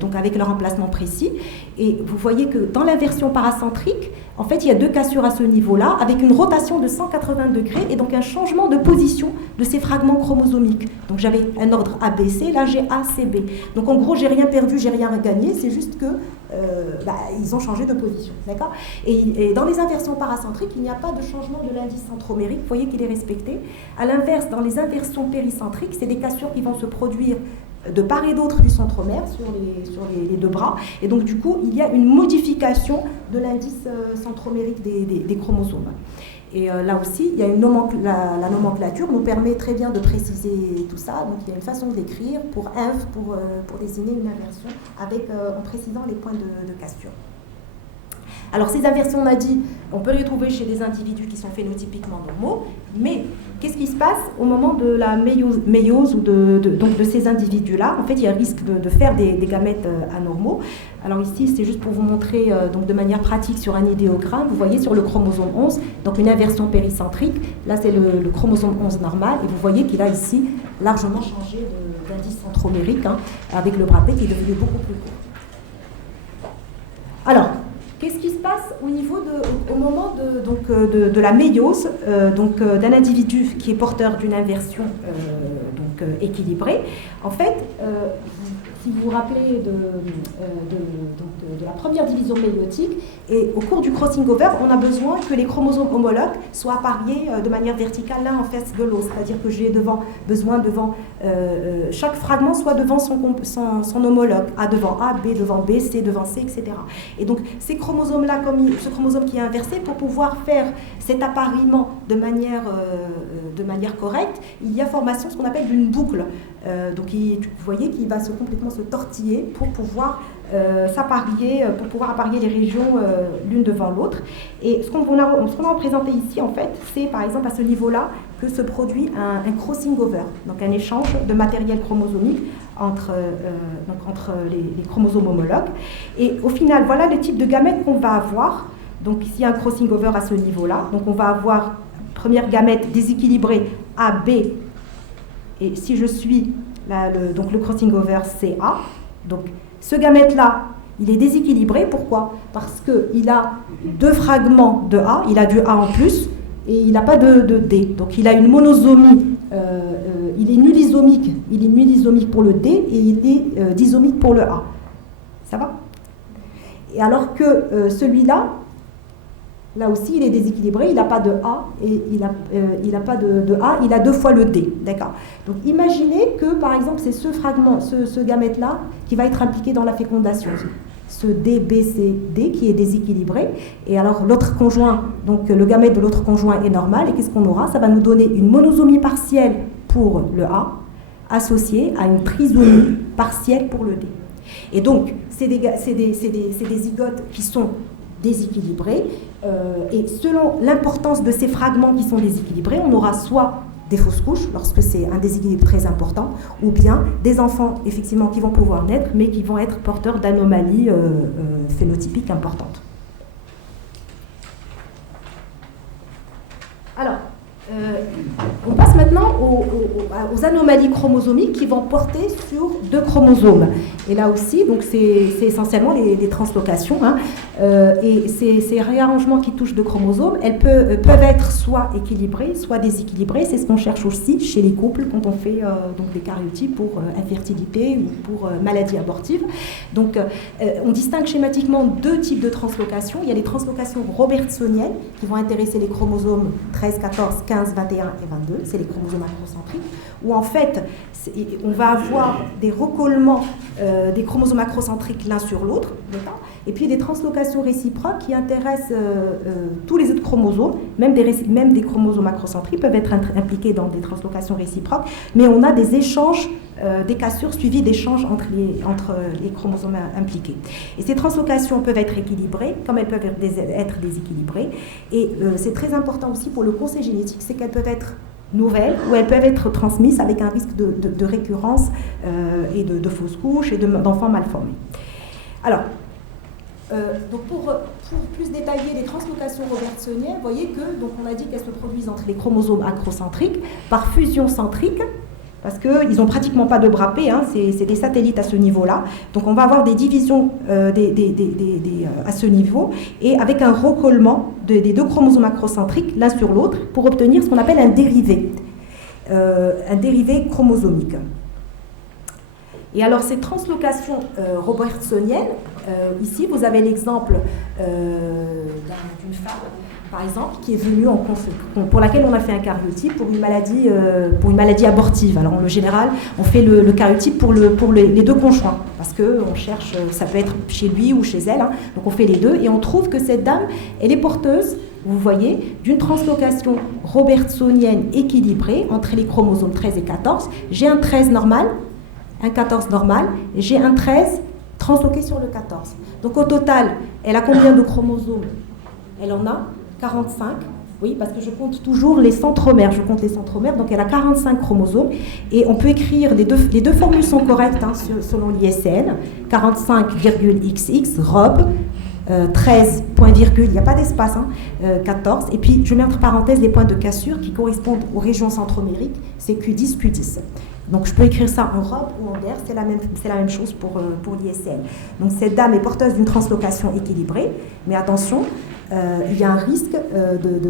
donc avec leur emplacement précis. Et vous voyez que dans l'inversion paracentrique, en fait, il y a deux cassures à ce niveau-là, avec une rotation de 180 degrés, et donc un changement de position de ces fragments chromosomiques. Donc j'avais un ordre A, B, C, là j'ai A, C, B. Donc en gros, j'ai rien perdu, j'ai rien gagné, c'est juste que ils ont changé de position, d'accord ? Et dans les inversions paracentriques, il n'y a pas de changement de l'indice centromérique, vous voyez qu'il est respecté. À l'inverse, dans les inversions péricentriques, c'est des cassures qui vont se produire de part et d'autre du centromère sur les deux bras. Et donc, du coup, il y a une modification de l'indice centromérique des chromosomes. Et là aussi, il y a la nomenclature nous permet très bien de préciser tout ça. Donc, il y a une façon d'écrire pour inv, pour désigner une inversion, en précisant les points de cassure. Alors, ces inversions, on a dit, on peut les trouver chez des individus qui sont phénotypiquement normaux, mais qu'est-ce qui se passe au moment de la méiose ou donc de ces individus-là ? En fait, il y a un risque de faire des gamètes anormaux. Alors ici, c'est juste pour vous montrer donc de manière pratique sur un idéogramme. Vous voyez sur le chromosome 11, donc une inversion péricentrique. Là, c'est le chromosome 11 normal, et vous voyez qu'il a ici largement changé d'indice centromérique, hein, avec le bras P qui est devenu beaucoup plus court. Alors, qu'est-ce qui se passe au moment de la méiose d'un individu qui est porteur d'une inversion équilibrée? En fait, si vous vous rappelez de la première division méiotique, et au cours du crossing over, on a besoin que les chromosomes homologues soient appariés de manière verticale l'un en face de l'autre, c'est-à-dire que j'ai chaque fragment soit devant son homologue, A devant A, B devant B, C devant C, etc. Et donc ces chromosomes-là, comme ce chromosome qui est inversé, pour pouvoir faire cet appariement de manière correcte, il y a formation ce qu'on appelle d'une boucle. Donc vous voyez qu'il va complètement se tortiller pour pouvoir apparier les régions l'une devant l'autre. Et ce qu'on a représenté ici, en fait, c'est par exemple à ce niveau-là que se produit un crossing over, donc un échange de matériel chromosomique entre les chromosomes homologues. Et au final, voilà le type de gamètes qu'on va avoir. Donc ici, un crossing over à ce niveau-là. Donc on va avoir première gamète déséquilibrée A, B. Et si je suis le crossing over, c'est A. Donc ce gamète-là, il est déséquilibré. Pourquoi ? Parce qu'il a deux fragments de A, il a du A en plus, et il n'a pas de D. Donc il a une monosomie, il est nulisomique pour le D, et il est disomique pour le A. Ça va ? Et alors que celui-là, là aussi, il est déséquilibré, il n'a pas de A, et il n'a pas de A, il a deux fois le D, d'accord ? Donc imaginez que, par exemple, c'est ce fragment, ce gamète-là, qui va être impliqué dans la fécondation. Ce DBCD qui est déséquilibré, et alors l'autre conjoint, donc le gamète de l'autre conjoint est normal, et qu'est-ce qu'on aura ? Ça va nous donner une monosomie partielle pour le A, associée à une trisomie partielle pour le D. Et donc, c'est des zygotes qui sont déséquilibrés, et selon l'importance de ces fragments qui sont déséquilibrés, on aura soit des fausses couches, lorsque c'est un déséquilibre très important, ou bien des enfants, effectivement, qui vont pouvoir naître, mais qui vont être porteurs d'anomalies phénotypiques importantes. Alors, on passe maintenant aux anomalies chromosomiques qui vont porter sur deux chromosomes. Et là aussi, donc c'est essentiellement les translocations. Hein, et ces réarrangements qui touchent deux chromosomes, elles peuvent être soit équilibrées, soit déséquilibrées. C'est ce qu'on cherche aussi chez les couples quand on fait donc des karyotypes pour infertilité ou pour maladies abortives. Donc, on distingue schématiquement deux types de translocations. Il y a les translocations robertsoniennes qui vont intéresser les chromosomes 13, 14, 15, 21 et 22. C'est les chromosomes acrocentriques. où en fait, on va avoir des recollements des chromosomes acrocentriques l'un sur l'autre, et puis des translocations réciproques qui intéressent tous les autres chromosomes, même des chromosomes acrocentriques peuvent être impliqués dans des translocations réciproques, mais on a des échanges, des cassures suivies d'échanges entre les chromosomes impliqués. Et ces translocations peuvent être équilibrées, comme elles peuvent être déséquilibrées, et c'est très important aussi pour le conseil génétique, c'est qu'elles peuvent être nouvelles ou elles peuvent être transmises avec un risque de récurrence et de fausses couches et d'enfants mal formés. Alors, donc pour plus détailler les translocations robertsoniennes, vous voyez que donc on a dit qu'elles se produisent entre les chromosomes acrocentriques par fusion centrique, parce qu'ils n'ont pratiquement pas de bras P, hein, c'est des satellites à ce niveau-là. Donc on va avoir des divisions à ce niveau, et avec un recollement des deux chromosomes acrocentriques l'un sur l'autre, pour obtenir ce qu'on appelle un dérivé chromosomique. Et alors ces translocations robertsoniennes, ici vous avez l'exemple d'une femme, par exemple, qui est venue pour laquelle on a fait un karyotype pour une maladie abortive. Alors en général, on fait le karyotype pour les deux conjoints, parce qu'on cherche, ça peut être chez lui ou chez elle, hein, donc on fait les deux, et on trouve que cette dame, elle est porteuse, vous voyez, d'une translocation robertsonienne équilibrée entre les chromosomes 13 et 14. J'ai un 13 normal, un 14 normal, et j'ai un 13 transloqué sur le 14. Donc au total, elle a combien de chromosomes? Elle en a 45, oui, parce que je compte toujours les centromères, donc elle a 45 chromosomes, et on peut écrire, les deux formules sont correctes hein, selon l'ISN, 45,XX, ROB, 13, point virgule, il n'y a pas d'espace, hein, 14, et puis je mets entre parenthèses les points de cassure qui correspondent aux régions centromériques, c'est Q10, Q10. Donc je peux écrire ça en ROB ou en DER, c'est la même chose pour l'ISN. Donc cette dame est porteuse d'une translocation équilibrée, mais attention, il y a un risque de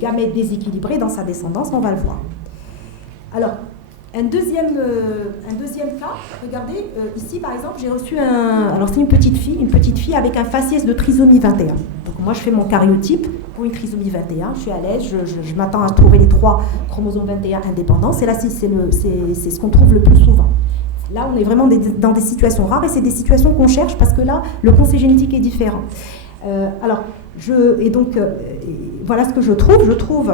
gamètes déséquilibrés dans sa descendance, on va le voir. Alors, un deuxième cas, regardez, ici par exemple, j'ai reçu alors c'est une petite fille avec un faciès de trisomie 21. Donc moi je fais mon karyotype pour une trisomie 21, je suis à l'aise, je m'attends à trouver les 3 chromosomes 21 indépendants, c'est ce qu'on trouve le plus souvent. Là on est vraiment dans des situations rares, et c'est des situations qu'on cherche parce que là le conseil génétique est différent. Voilà ce que je trouve.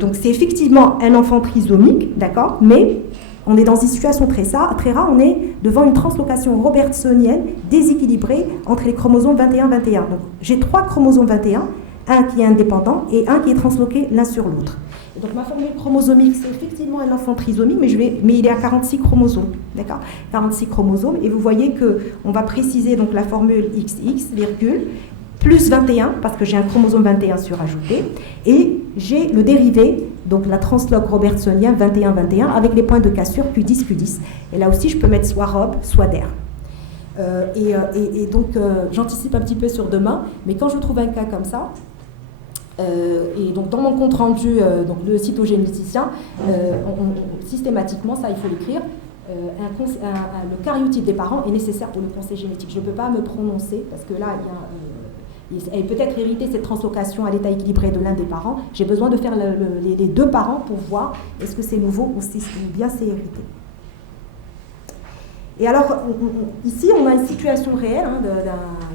Donc c'est effectivement un enfant trisomique, d'accord, mais on est dans une situation très rare, on est devant une translocation robertsonienne déséquilibrée entre les chromosomes 21-21. Donc j'ai 3 chromosomes 21, un qui est indépendant et un qui est transloqué l'un sur l'autre. Et donc ma formule chromosomique, c'est effectivement un enfant trisomique, mais il est à 46 chromosomes, d'accord, 46 chromosomes, et vous voyez qu'on va préciser donc la formule XX, virgule, plus 21, parce que j'ai un chromosome 21 surajouté, et j'ai le dérivé, donc la transloque robertsonien 21-21, avec les points de cassure Q10, Q10. Et là aussi, je peux mettre soit ROB, soit DER. Donc, j'anticipe un petit peu sur demain, mais quand je trouve un cas comme ça, et donc dans mon compte rendu, donc le cytogénéticien, systématiquement, ça il faut l'écrire, le karyotype des parents est nécessaire pour le conseil génétique. Je ne peux pas me prononcer, parce que là, elle peut être héritée, cette translocation à l'état équilibré de l'un des parents. J'ai besoin de faire les deux parents pour voir est-ce que c'est nouveau ou bien c'est hérité. Et alors, ici, on a une situation réelle hein,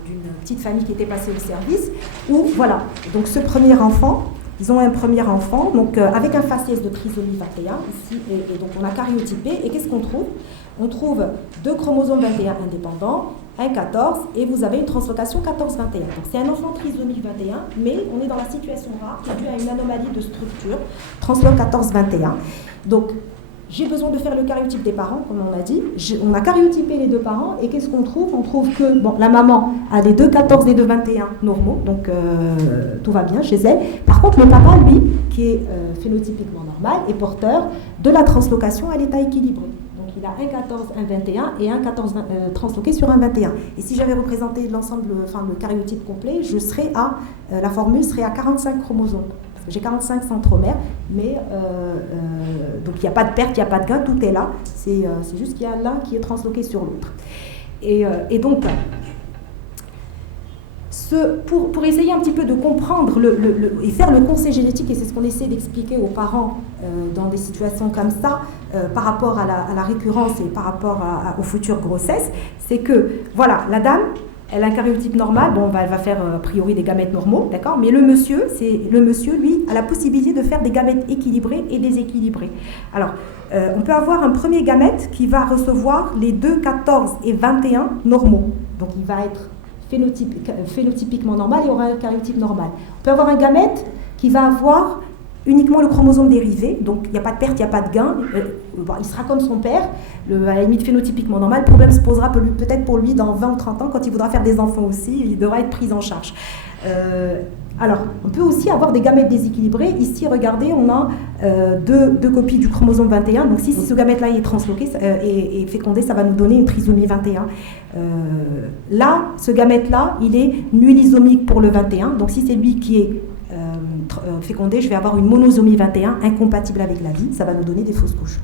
d'une petite famille qui était passée au service, où, voilà, donc ce premier enfant, ils ont un premier enfant, donc avec un faciès de trisomie 21, ici, et donc on a karyotypé, et qu'est-ce qu'on trouve? On trouve 2 chromosomes 21 indépendants, un 14, et vous avez une translocation 14-21. Donc c'est un enfant trisomie 21, mais on est dans la situation rare qui est due à une anomalie de structure, transloque 14-21. Donc j'ai besoin de faire le karyotype des parents, comme on a dit. On a karyotypé les 2 parents, et qu'est-ce qu'on trouve? On trouve que la maman a les 2 14 et 2 21 normaux, donc tout va bien chez elle. Par contre, le papa, lui, qui est phénotypiquement normal, est porteur de la translocation à l'état équilibré. Il a un 14, un 21 et un 14 transloqué sur un 21. Et si j'avais représenté l'ensemble, le karyotype complet, la formule serait à 45 chromosomes. Parce que j'ai 45 centromères, mais donc il n'y a pas de perte, il n'y a pas de gain, tout est là. C'est juste qu'il y a l'un qui est transloqué sur l'autre. Et donc, Pour essayer un petit peu de comprendre et faire le conseil génétique, et c'est ce qu'on essaie d'expliquer aux parents dans des situations comme ça, par rapport à la récurrence et par rapport aux futures grossesses, c'est que, voilà, la dame, elle a un karyotype normal, bon, elle va faire a priori des gamètes normaux, d'accord, mais le monsieur, lui, a la possibilité de faire des gamètes équilibrés et déséquilibrés. Alors, on peut avoir un premier gamète qui va recevoir les 2, 14 et 21 normaux, donc il va être phénotypiquement normal, il aura un karyotype normal. On peut avoir un gamète qui va avoir uniquement le chromosome dérivé, donc il n'y a pas de perte, il n'y a pas de gain, il sera comme son père, à la limite phénotypiquement normal. Le problème se posera peut-être pour lui dans 20 ou 30 ans, quand il voudra faire des enfants aussi, il devra être pris en charge. Alors, on peut aussi avoir des gamètes déséquilibrés. Ici, regardez, on a deux copies du chromosome 21. Donc, si ce gamète-là est transloqué et fécondé, ça va nous donner une trisomie 21. Là, ce gamète-là, il est nulisomique pour le 21. Donc, si c'est lui qui est fécondé, je vais avoir une monosomie 21 incompatible avec la vie. Ça va nous donner des fausses couches.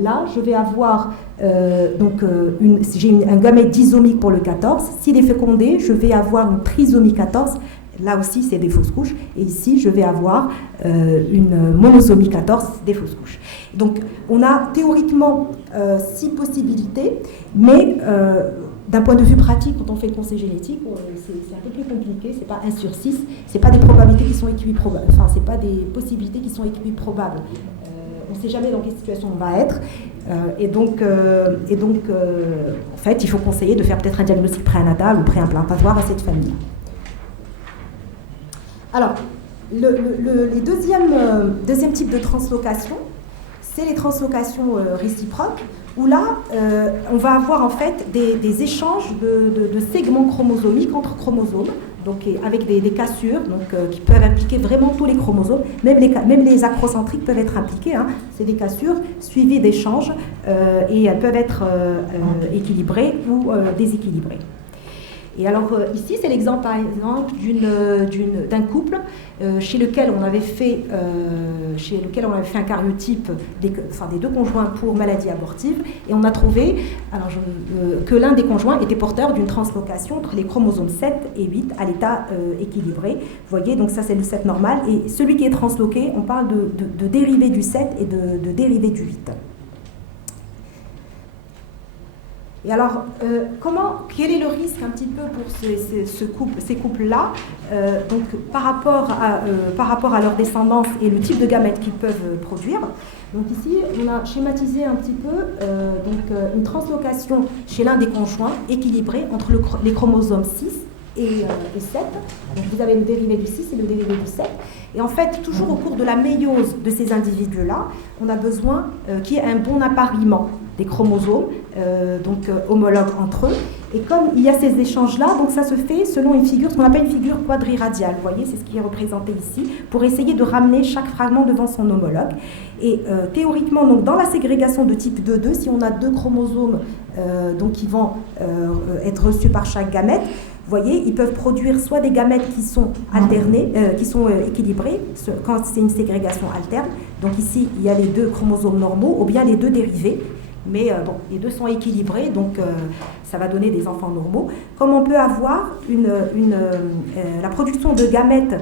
Là, je vais avoir j'ai un gamète disomique pour le 14. S'il est fécondé, je vais avoir une trisomie 14. Là aussi, c'est des fausses couches. Et ici, je vais avoir une monosomie 14, des fausses couches. Donc, on a théoriquement 6 possibilités, mais d'un point de vue pratique, quand on fait le conseil génétique, c'est un peu plus compliqué. C'est pas 1 sur 6, c'est pas des probabilités qui sont équiprobables. Enfin, c'est pas des possibilités qui sont équiprobables. On ne sait jamais dans quelle situation on va être. En fait, il faut conseiller de faire peut-être un diagnostic prénatal ou préimplantatoire à cette famille. Alors, les deuxième type de translocation, c'est les translocations réciproques, où là, on va avoir en fait des échanges de segments chromosomiques entre chromosomes, donc avec des cassures qui peuvent impliquer vraiment tous les chromosomes, même les acrocentriques peuvent être impliqués, hein. C'est des cassures suivies d'échanges et elles peuvent être équilibrées ou déséquilibrées. Et alors ici, c'est l'exemple par exemple d'un couple chez lequel on avait fait un karyotype des 2 conjoints pour maladie abortive, et on a trouvé que l'un des conjoints était porteur d'une translocation entre les chromosomes 7 et 8 à l'état équilibré. Vous voyez, donc ça c'est le 7 normal, et celui qui est transloqué, on parle de dérivé du 7 et de dérivé du 8. Et alors, quel est le risque un petit peu pour ces couples-là, donc par rapport à leur descendance et le type de gamètes qu'ils peuvent produire. Donc ici, on a schématisé un petit peu une translocation chez l'un des conjoints équilibrée entre les chromosomes 6 et 7. Donc vous avez le dérivé du 6 et le dérivé du 7. Et en fait, toujours au cours de la méiose de ces individus-là, on a besoin qu'il y ait un bon appariement des chromosomes, homologues entre eux. Et comme il y a ces échanges-là, donc ça se fait selon une figure, ce qu'on appelle une figure quadriradiale. Vous voyez, c'est ce qui est représenté ici, pour essayer de ramener chaque fragment devant son homologue. Et théoriquement, donc, dans la ségrégation de type 2,2, si on a 2 chromosomes qui vont être reçus par chaque gamète, vous voyez, ils peuvent produire soit des gamètes qui sont alternées, qui sont équilibrées, quand c'est une ségrégation alterne. Donc ici, il y a les 2 chromosomes normaux, ou bien les 2 dérivés. Mais les 2 sont équilibrés, donc ça va donner des enfants normaux. Comme on peut avoir la production de gamètes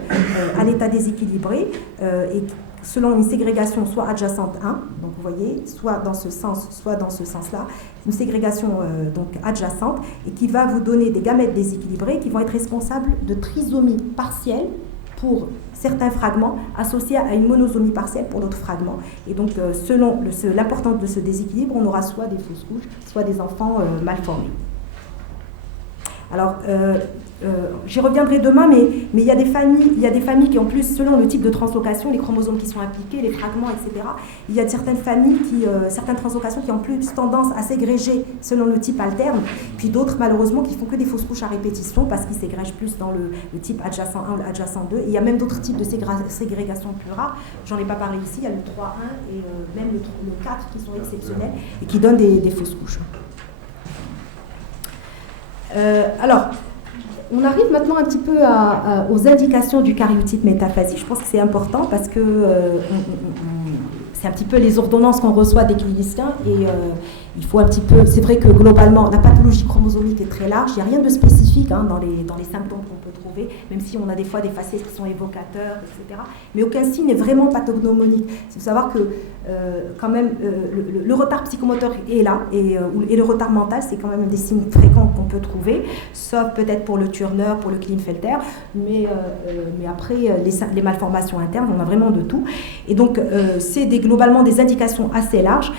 à l'état déséquilibré, et selon une ségrégation soit adjacente 1, donc vous voyez, soit dans ce sens, soit dans ce sens-là, une ségrégation adjacente, et qui va vous donner des gamètes déséquilibrées qui vont être responsables de trisomie partielle pour certains fragments associés à une monosomie partielle pour d'autres fragments. Et donc, selon l'importance de ce déséquilibre, on aura soit des fausses couches, soit des enfants mal formés. Alors, j'y reviendrai demain, mais il y a des familles qui, en plus, selon le type de translocation, les chromosomes qui sont impliqués, les fragments, etc., il y a certaines familles, certaines translocations qui ont plus tendance à ségréger selon le type alterne, puis d'autres, malheureusement, qui font que des fausses couches à répétition parce qu'ils ségrègent plus dans le type adjacent 1 ou adjacent 2. Et il y a même d'autres types de ségrégation plus rares. J'en ai pas parlé ici, il y a le 3-1 et même le 4 qui sont exceptionnels et qui donnent des fausses couches. Alors, on arrive maintenant un petit peu aux indications du karyotype métaphasique. Je pense que c'est important parce que c'est un petit peu les ordonnances qu'on reçoit des cliniciens et il faut un petit peu... C'est vrai que globalement, la pathologie chromosomique est très large. Il n'y a rien de spécifique dans les symptômes qu'on peut trouver. trouver, même si on a des fois des faciès qui sont évocateurs, etc. Mais aucun signe n'est vraiment pathognomonique. Il faut savoir que quand même le retard psychomoteur est là, et le retard mental, c'est quand même des signes fréquents qu'on peut trouver, sauf peut-être pour le Turner, pour le Klinefelter, mais après les malformations internes, on a vraiment de tout. Et donc c'est globalement des indications assez larges.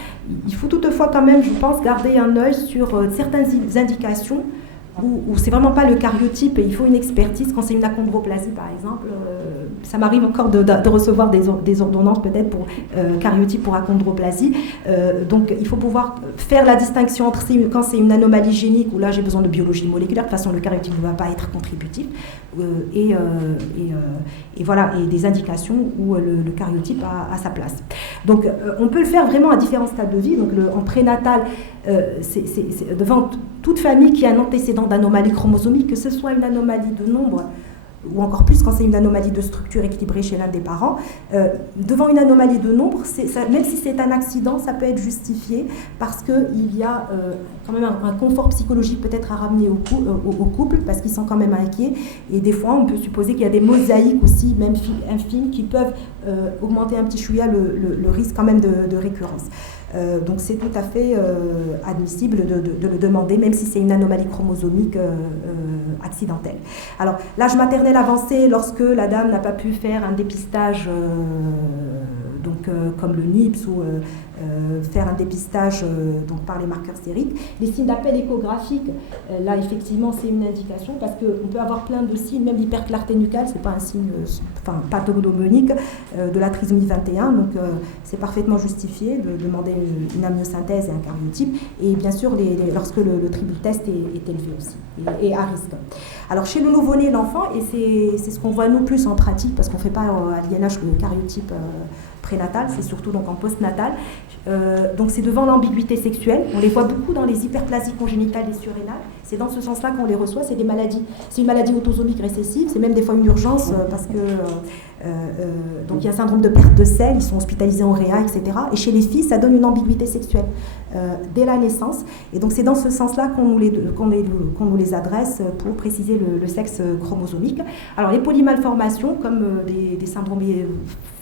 Il faut toutefois quand même, je pense, garder un œil sur certaines indications où c'est vraiment pas le cariotype et il faut une expertise. Quand c'est une achondroplasie par exemple, ça m'arrive encore de recevoir des ordonnances peut-être pour cariotype pour achondroplasie, donc il faut pouvoir faire la distinction entre quand c'est une anomalie génique où là j'ai besoin de biologie moléculaire, de toute façon le cariotype ne va pas être contributif, et voilà, et des indications où le cariotype a sa place. Donc on peut le faire vraiment à différents stades de vie. Donc en prénatal, c'est devant toute famille qui a un antécédent d'anomalie chromosomique, que ce soit une anomalie de nombre ou encore plus quand c'est une anomalie de structure équilibrée chez l'un des parents, devant une anomalie de nombre, même si c'est un accident, ça peut être justifié parce qu'il y a quand même un confort psychologique peut-être à ramener au couple, parce qu'ils sont quand même inquiets, et des fois on peut supposer qu'il y a des mosaïques aussi, même infimes, qui peuvent augmenter un petit chouïa le risque quand même de récurrence. Donc c'est tout à fait admissible de le demander, même si c'est une anomalie chromosomique accidentelle. Alors, l'âge maternel avancé, lorsque la dame n'a pas pu faire un dépistage, comme le NIPS, ou faire un dépistage donc par les marqueurs sériques. Les signes d'appel échographique, là effectivement c'est une indication, parce qu'on peut avoir plein de signes, même l'hyperclarté nucale, c'est pas un signe pathognomonique de la trisomie 21, donc c'est parfaitement justifié de demander une amniosynthèse et un cariotype, et bien sûr lorsque le triple test est élevé aussi, et à risque. Alors chez le nouveau-né, l'enfant, et c'est ce qu'on voit nous plus en pratique, parce qu'on ne fait pas à l'INH le cariotype prénatal, c'est surtout donc en postnatal. Donc c'est devant l'ambiguïté sexuelle. On les voit beaucoup dans les hyperplasies congénitales des surrénales. C'est dans ce sens-là qu'on les reçoit. C'est des maladies. C'est une maladie autosomique récessive. C'est même des fois une urgence parce que donc il y a un syndrome de perte de sel. Ils sont hospitalisés en réa, etc. Et chez les filles, ça donne une ambiguïté sexuelle dès la naissance. Et donc c'est dans ce sens-là qu'on nous les adresse pour préciser le sexe chromosomique. Alors les polymalformations, comme des syndromes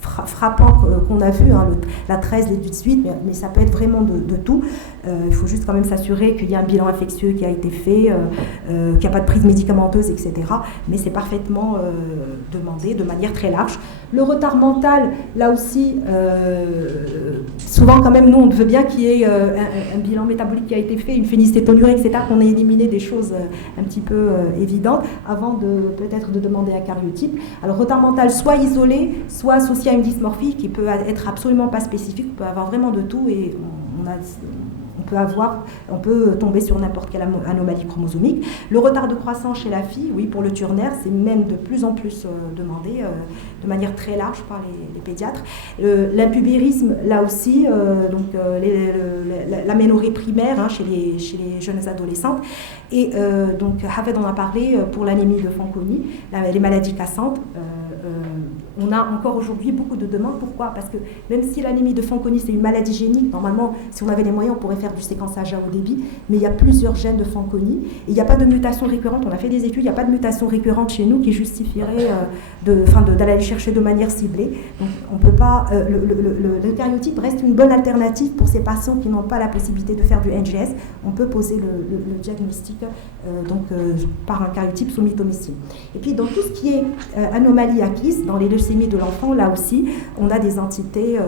frappants qu'on a vus, hein, la 13, les 18, mais ça peut être vraiment de tout. Il faut juste quand même s'assurer qu'il y a un bilan infectieux qui a été fait, qu'il n'y a pas de prise médicamenteuse, etc. Mais c'est parfaitement demandé de manière très large. Le retard mental, là aussi, souvent quand même, nous, on veut bien qu'il y ait un bilan métabolique qui a été fait, une phénylcétonurie, etc., qu'on ait éliminé des choses un petit peu évidentes avant peut-être de demander un cariotype. Alors, retard mental, soit isolé, soit associé à une dysmorphie qui peut être absolument pas spécifique, on peut avoir vraiment de tout, et on peut tomber sur n'importe quelle anomalie chromosomique. Le retard de croissance chez la fille, oui, pour le Turner, c'est même de plus en plus demandé de manière très large par les pédiatres. L'impubérisme, là aussi, l'aménorrhée primaire, hein, chez les jeunes adolescentes. Et donc, Hafed en a parlé pour l'anémie de Fanconi, les maladies cassantes. On a encore aujourd'hui beaucoup de demandes. Pourquoi ? Parce que même si l'anémie de Fanconi, c'est une maladie génique, normalement, si on avait les moyens, on pourrait faire du séquençage à haut débit, mais il y a plusieurs gènes de Fanconi, et il n'y a pas de mutation récurrente. On a fait des études, il n'y a pas de mutation récurrente chez nous qui justifierait d'aller chercher de manière ciblée. Donc, on peut pas. Le cariotype reste une bonne alternative pour ces patients qui n'ont pas la possibilité de faire du NGS. On peut poser le diagnostic par un cariotype somitomycine. Et puis, dans tout ce qui est anomalie acquise, dans les leucémies de l'enfant, là aussi, on a des entités,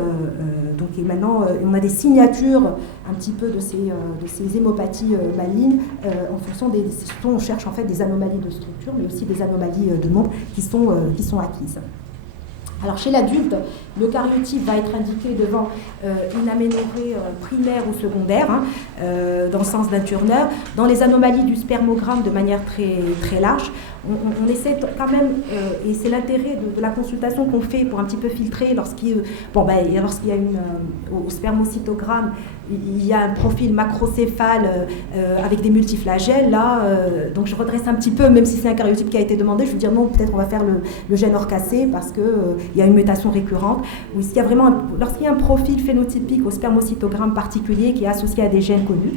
et maintenant, on a des signatures un petit peu de ces hémopathies malignes, en fonction on cherche en fait des anomalies de structure, mais aussi des anomalies de nombre qui sont acquises. Alors chez l'adulte, le cariotype va être indiqué devant une aménorrhée primaire ou secondaire, hein, dans le sens d'un Turner. Dans les anomalies du spermogramme, de manière très, très large, on essaie quand même, et c'est l'intérêt de la consultation qu'on fait pour un petit peu filtrer lorsqu'il y a au spermocytogramme, il y a un profil macrocéphale avec des multiflagelles. Là, donc je redresse un petit peu, même si c'est un cariotype qui a été demandé, je veux dire non, peut-être on va faire le gène orcacé parce qu'il y a une mutation récurrente. Ou lorsqu'il y a un profil phénotypique au spermocytogramme particulier qui est associé à des gènes connus.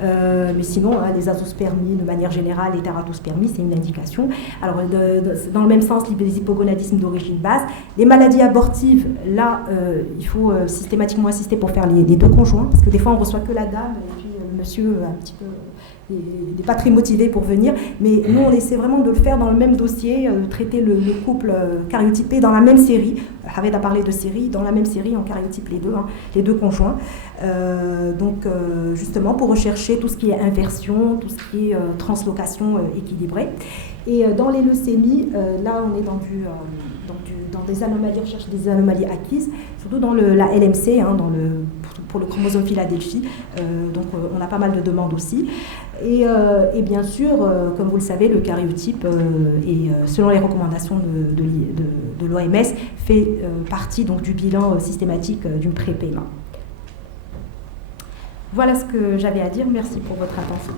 Mais sinon, les azoospermies, de manière générale, les tératospermies, c'est une indication. Alors, dans le même sens, les hypogonadismes d'origine basse. Les maladies abortives, là, il faut systématiquement insister pour faire les deux conjoints, parce que des fois, on reçoit que la dame, et puis le monsieur, un petit peu... Il n'est pas très motivé pour venir, mais nous on essaie vraiment de le faire dans le même dossier, de traiter le couple cariotypé dans la même série. Haved a parlé de série, dans la même série on cariotype les deux conjoints. Donc justement pour rechercher tout ce qui est inversion, tout ce qui est translocation équilibrée. Et dans les leucémies, là on est dans des anomalies, on cherche des anomalies acquises, surtout dans la LMC, pour le chromosome Philadelphie. Donc on a pas mal de demandes aussi. Et bien sûr, comme vous le savez, le karyotype, selon les recommandations de l'OMS, fait partie donc, du bilan systématique d'une pré-PMA. Voilà ce que j'avais à dire. Merci pour votre attention.